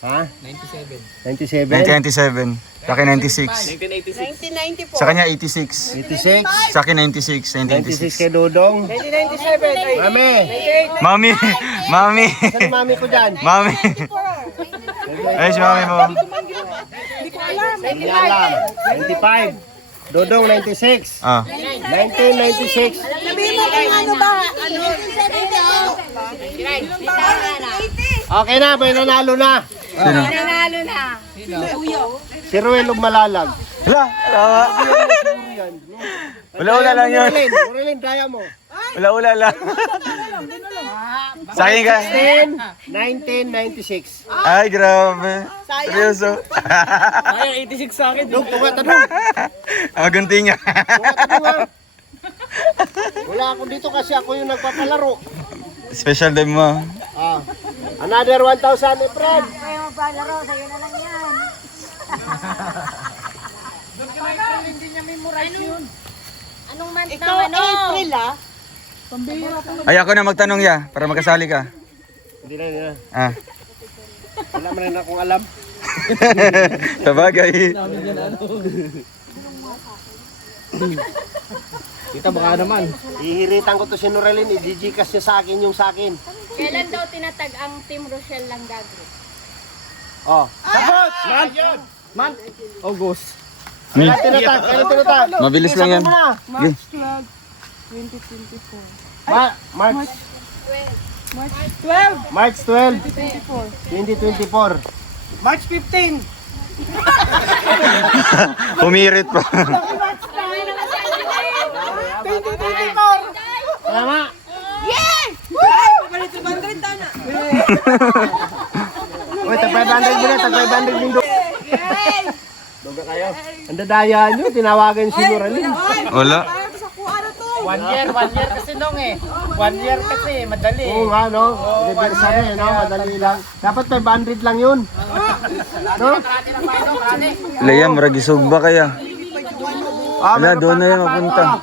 Ha? 97. 97? 1997. Sa akin 96. 1986. Sa kanya 86. 86? Sa akin 96. 96 kay Dodong. 1997. Mami! Mami! Mami! Saan yung mami ko dyan? Mami! Ay, si mami mo. Hindi alam. 95. Dodong 96. Ah. 1996. Sabihin mo kung ano ba? Ano? Okay na, may nanalo na. Sino? Nanalo na. Si Ruel Malalag. Wala! Wala lang yun. Ruelin, daya mo. Wala lang. Sa akin ka? 1996. Ay, grabe. Seryoso. Ay, 86 sa akin. Dog, tumatanong. Ang gunti nga. Tumatanong ha. Wala ako dito kasi ako yung nagpapalaro. Special day mo. Another 1,000, Efren. Kayo magpalaro, sa'yo na lang yan. Anong month na ano? April ah. Ay, ako na magtanong ya, para magkasali ka. Hindi na. Ah. Wala mo rin akong alam. Sabagay. Kita baka naman. Ihiritan ko to si Norelin, i-gigikas niya sa akin yung sa akin. Kailan daw tinatag ang Team Rochelle Langga Group? Sagot! Man! August. Kailan tinatag? Mabilis lang yan. March 12, 2024. March 12, March 12, 2024. 2024. March 15. Humirit pa. 2024. Tama! Papalit sa bandit na. Uy, tag-500 muna, tag-500 din doon. Doga kayo. Ang dadaya nyo, tinawagan si Norelin. Wala. Sa kuha na to. 1 year kasi nung eh. 1 year kasi, madali. Oo nga, no? Anniversary, no? Madali lang. Dapat 500 lang yun. No? Layam, ragisog ba kaya? Wala, doon na yan mapunta.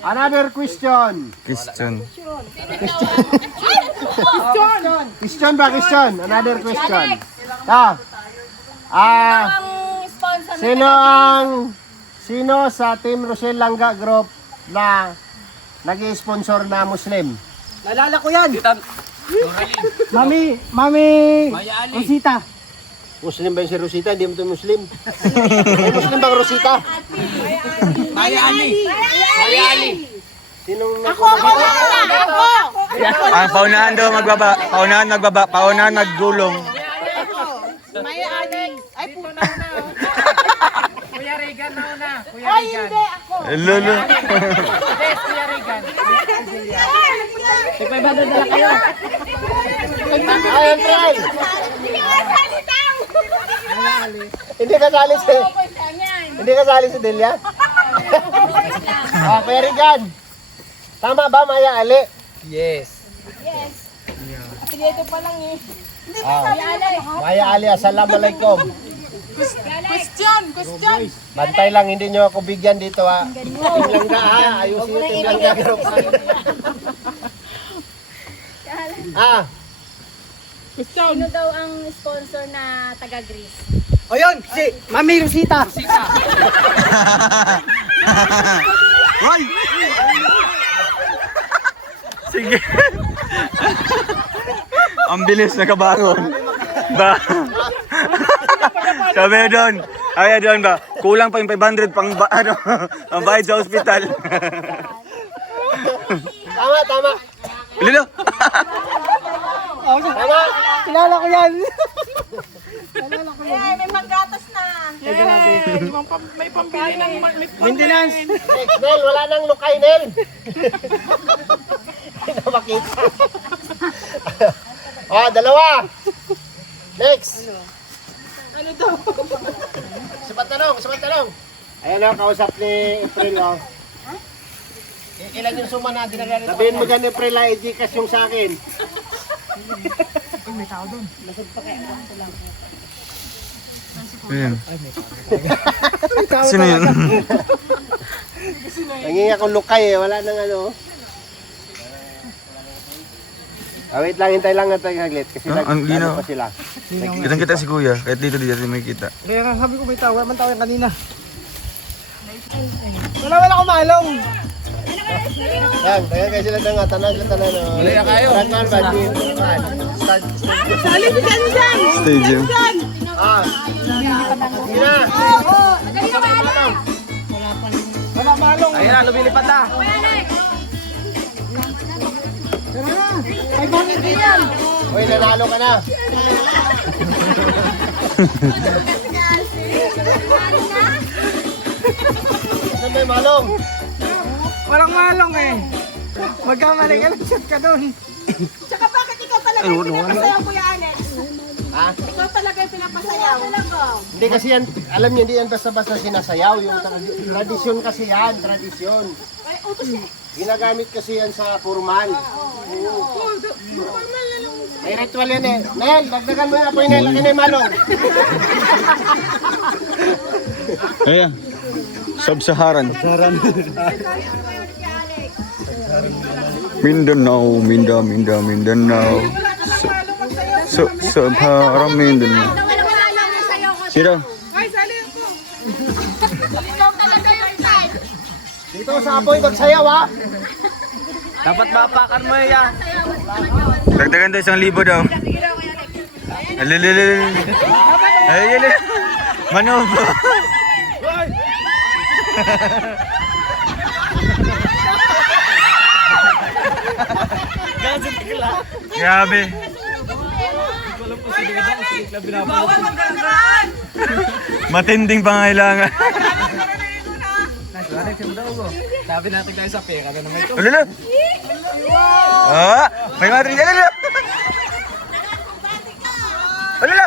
Another question. Question. Question ba, question? Another question. Sino sa Team Rochelle Langga Group na nag-sponsor na Muslim? Nalala ko yan. Mami Rosita. Muslim ba yung si Rosita? Hindi mo ito Muslim. May Muslim bang Rosita? Maya Ali. Sinong Ako. Ang paunahan daw magbaba. Paunahan maggulong. May aning. Ay, puta na. Kuya Regan na una. Kuya Ay, hindi ako. Lolo. Yes, Kuya Regan. Ayun, try! Hindi ka sali si Delia? Ah, Kuya Regan. Tama ba, Maya Ali? Yes. Apelyido pa lang eh. Maya Ali, assalamualaikum. Question. Bantay lang, hindi nyo ako bigyan dito ha. Team Langga ha, ayusin yung Team Langga group. Sino daw ang sponsor na taga-Greece? O yun, si Mami Rosita. Hoy! Sige. Ang bilis na kabangon. Ba? Sabi doon. Ay doon ba? Kulang pa yung 500 pang ang bayad sa ospital. Tama. Lilo. Tama. Kilala ko yan. May manggatas na. May pambili ng Maintenance. Next, Nel, wala nang lukay, Nel. Hindi na makita. Dalawa. Next. Ano to? Sabat tanong. Ayan o, kausap ni April o. Ilan yung suma na dinagyan? Sabihin mo dyan, April, i-Gcash yung sa akin. May tao doon. Ayan. Sino yun? Nangingi akong lukay wala nang ano. Wait lang, hintay lang natin saglit kasi ang linaw. pa sila. Kitang kita si Kuya. Kahit dito may kita. Kaya nga sabi ko may tao. Wala man tao yan kanina. Wala kumalong. Lang, kaya kayo sila nga, tanan. Wala na kayo. Stadium. Sige na. Wala malong. Ayan na, lumilipat na. Ay, bakit yan? Uy, nanalo ka na. Saan ba yung malong? Walang malong eh. Magkamali ka lang, shot ka doon. Tsaka bakit ikaw talaga yung pinapasayaw, Kuya Alex? Ha? Ikaw talaga yung pinapasayaw. Hindi kasi yan, alam niyo, hindi yan basta-basta sinasayaw. Yung tradisyon kasi yan, tradisyon. Ginagamit kasi yan sa formal. May ritual yan eh. Nel, dagdagan mo yung apoy, Nel. Laki na yung malong. Ayan. Sub-Saharan. Mindanao. Sub-Saharan Mindanao. Sino? Ay, sali ako. Ikaw talaga yung type. Dito sa apoy, magsayaw ha. Dapat mapakan mo yan. Dagdagan daw 1,000 daw. Alililil. Ay, Manobo. Grabe. Matinding pangailangan. Sabi natin guys sa pera na naman ito. Ulala. May matring dyan. Ulala.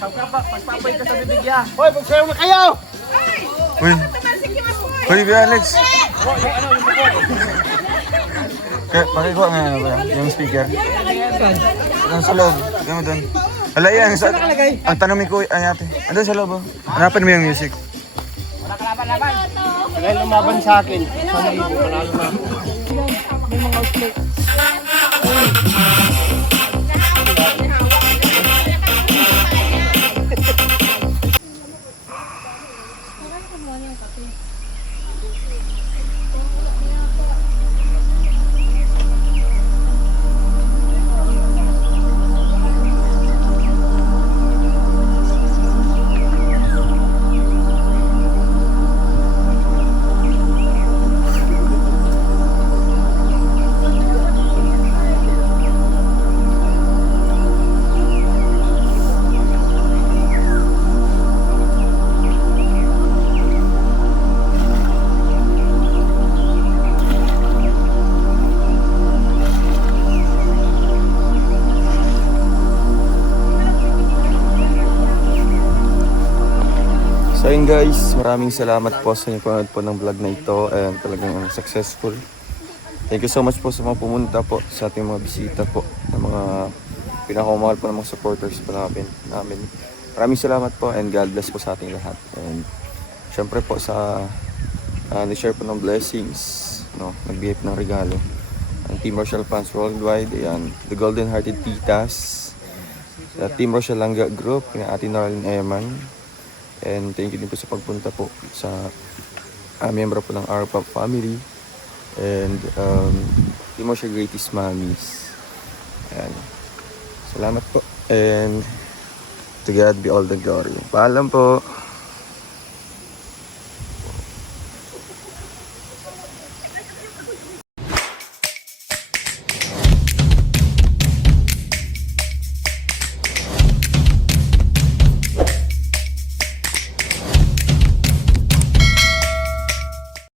Pagpapay ka sa bibigya. Hoy, magsayaw na kayo. Uy. Uy, Alex. Pakikuha nga na ba yung speaker? Ang sa loob. Tignan mo doon. Wala yan. Ang tanong ni Kuya, ay ate. Andun sa loob. Hanapan mo yung music. Dahil lumaban sa akin. Sa libo, panalo na. guys, maraming salamat po sa inyo panood po ng vlog na ito and talagang successful. Thank you so much po sa mga pumunta po, sa ating mga bisita po, ng mga pinakamahal po ng mga supporters po namin. Maraming salamat po and God bless po sa ating lahat. And syempre po sa nag-share po ng blessings, no, nag-behave ng regalo. Ang Team Rochelle Fans Worldwide, ayan, The Golden Hearted Titas, sa Team Rochelle Langga Group, kina Ate Narlene Eman. And thank you din po sa pagpunta po sa miyembro po ng RPAP family. And Team Rochelle Greatest Mommies. Ayan. Salamat po. And to God be all the glory. Paalam po.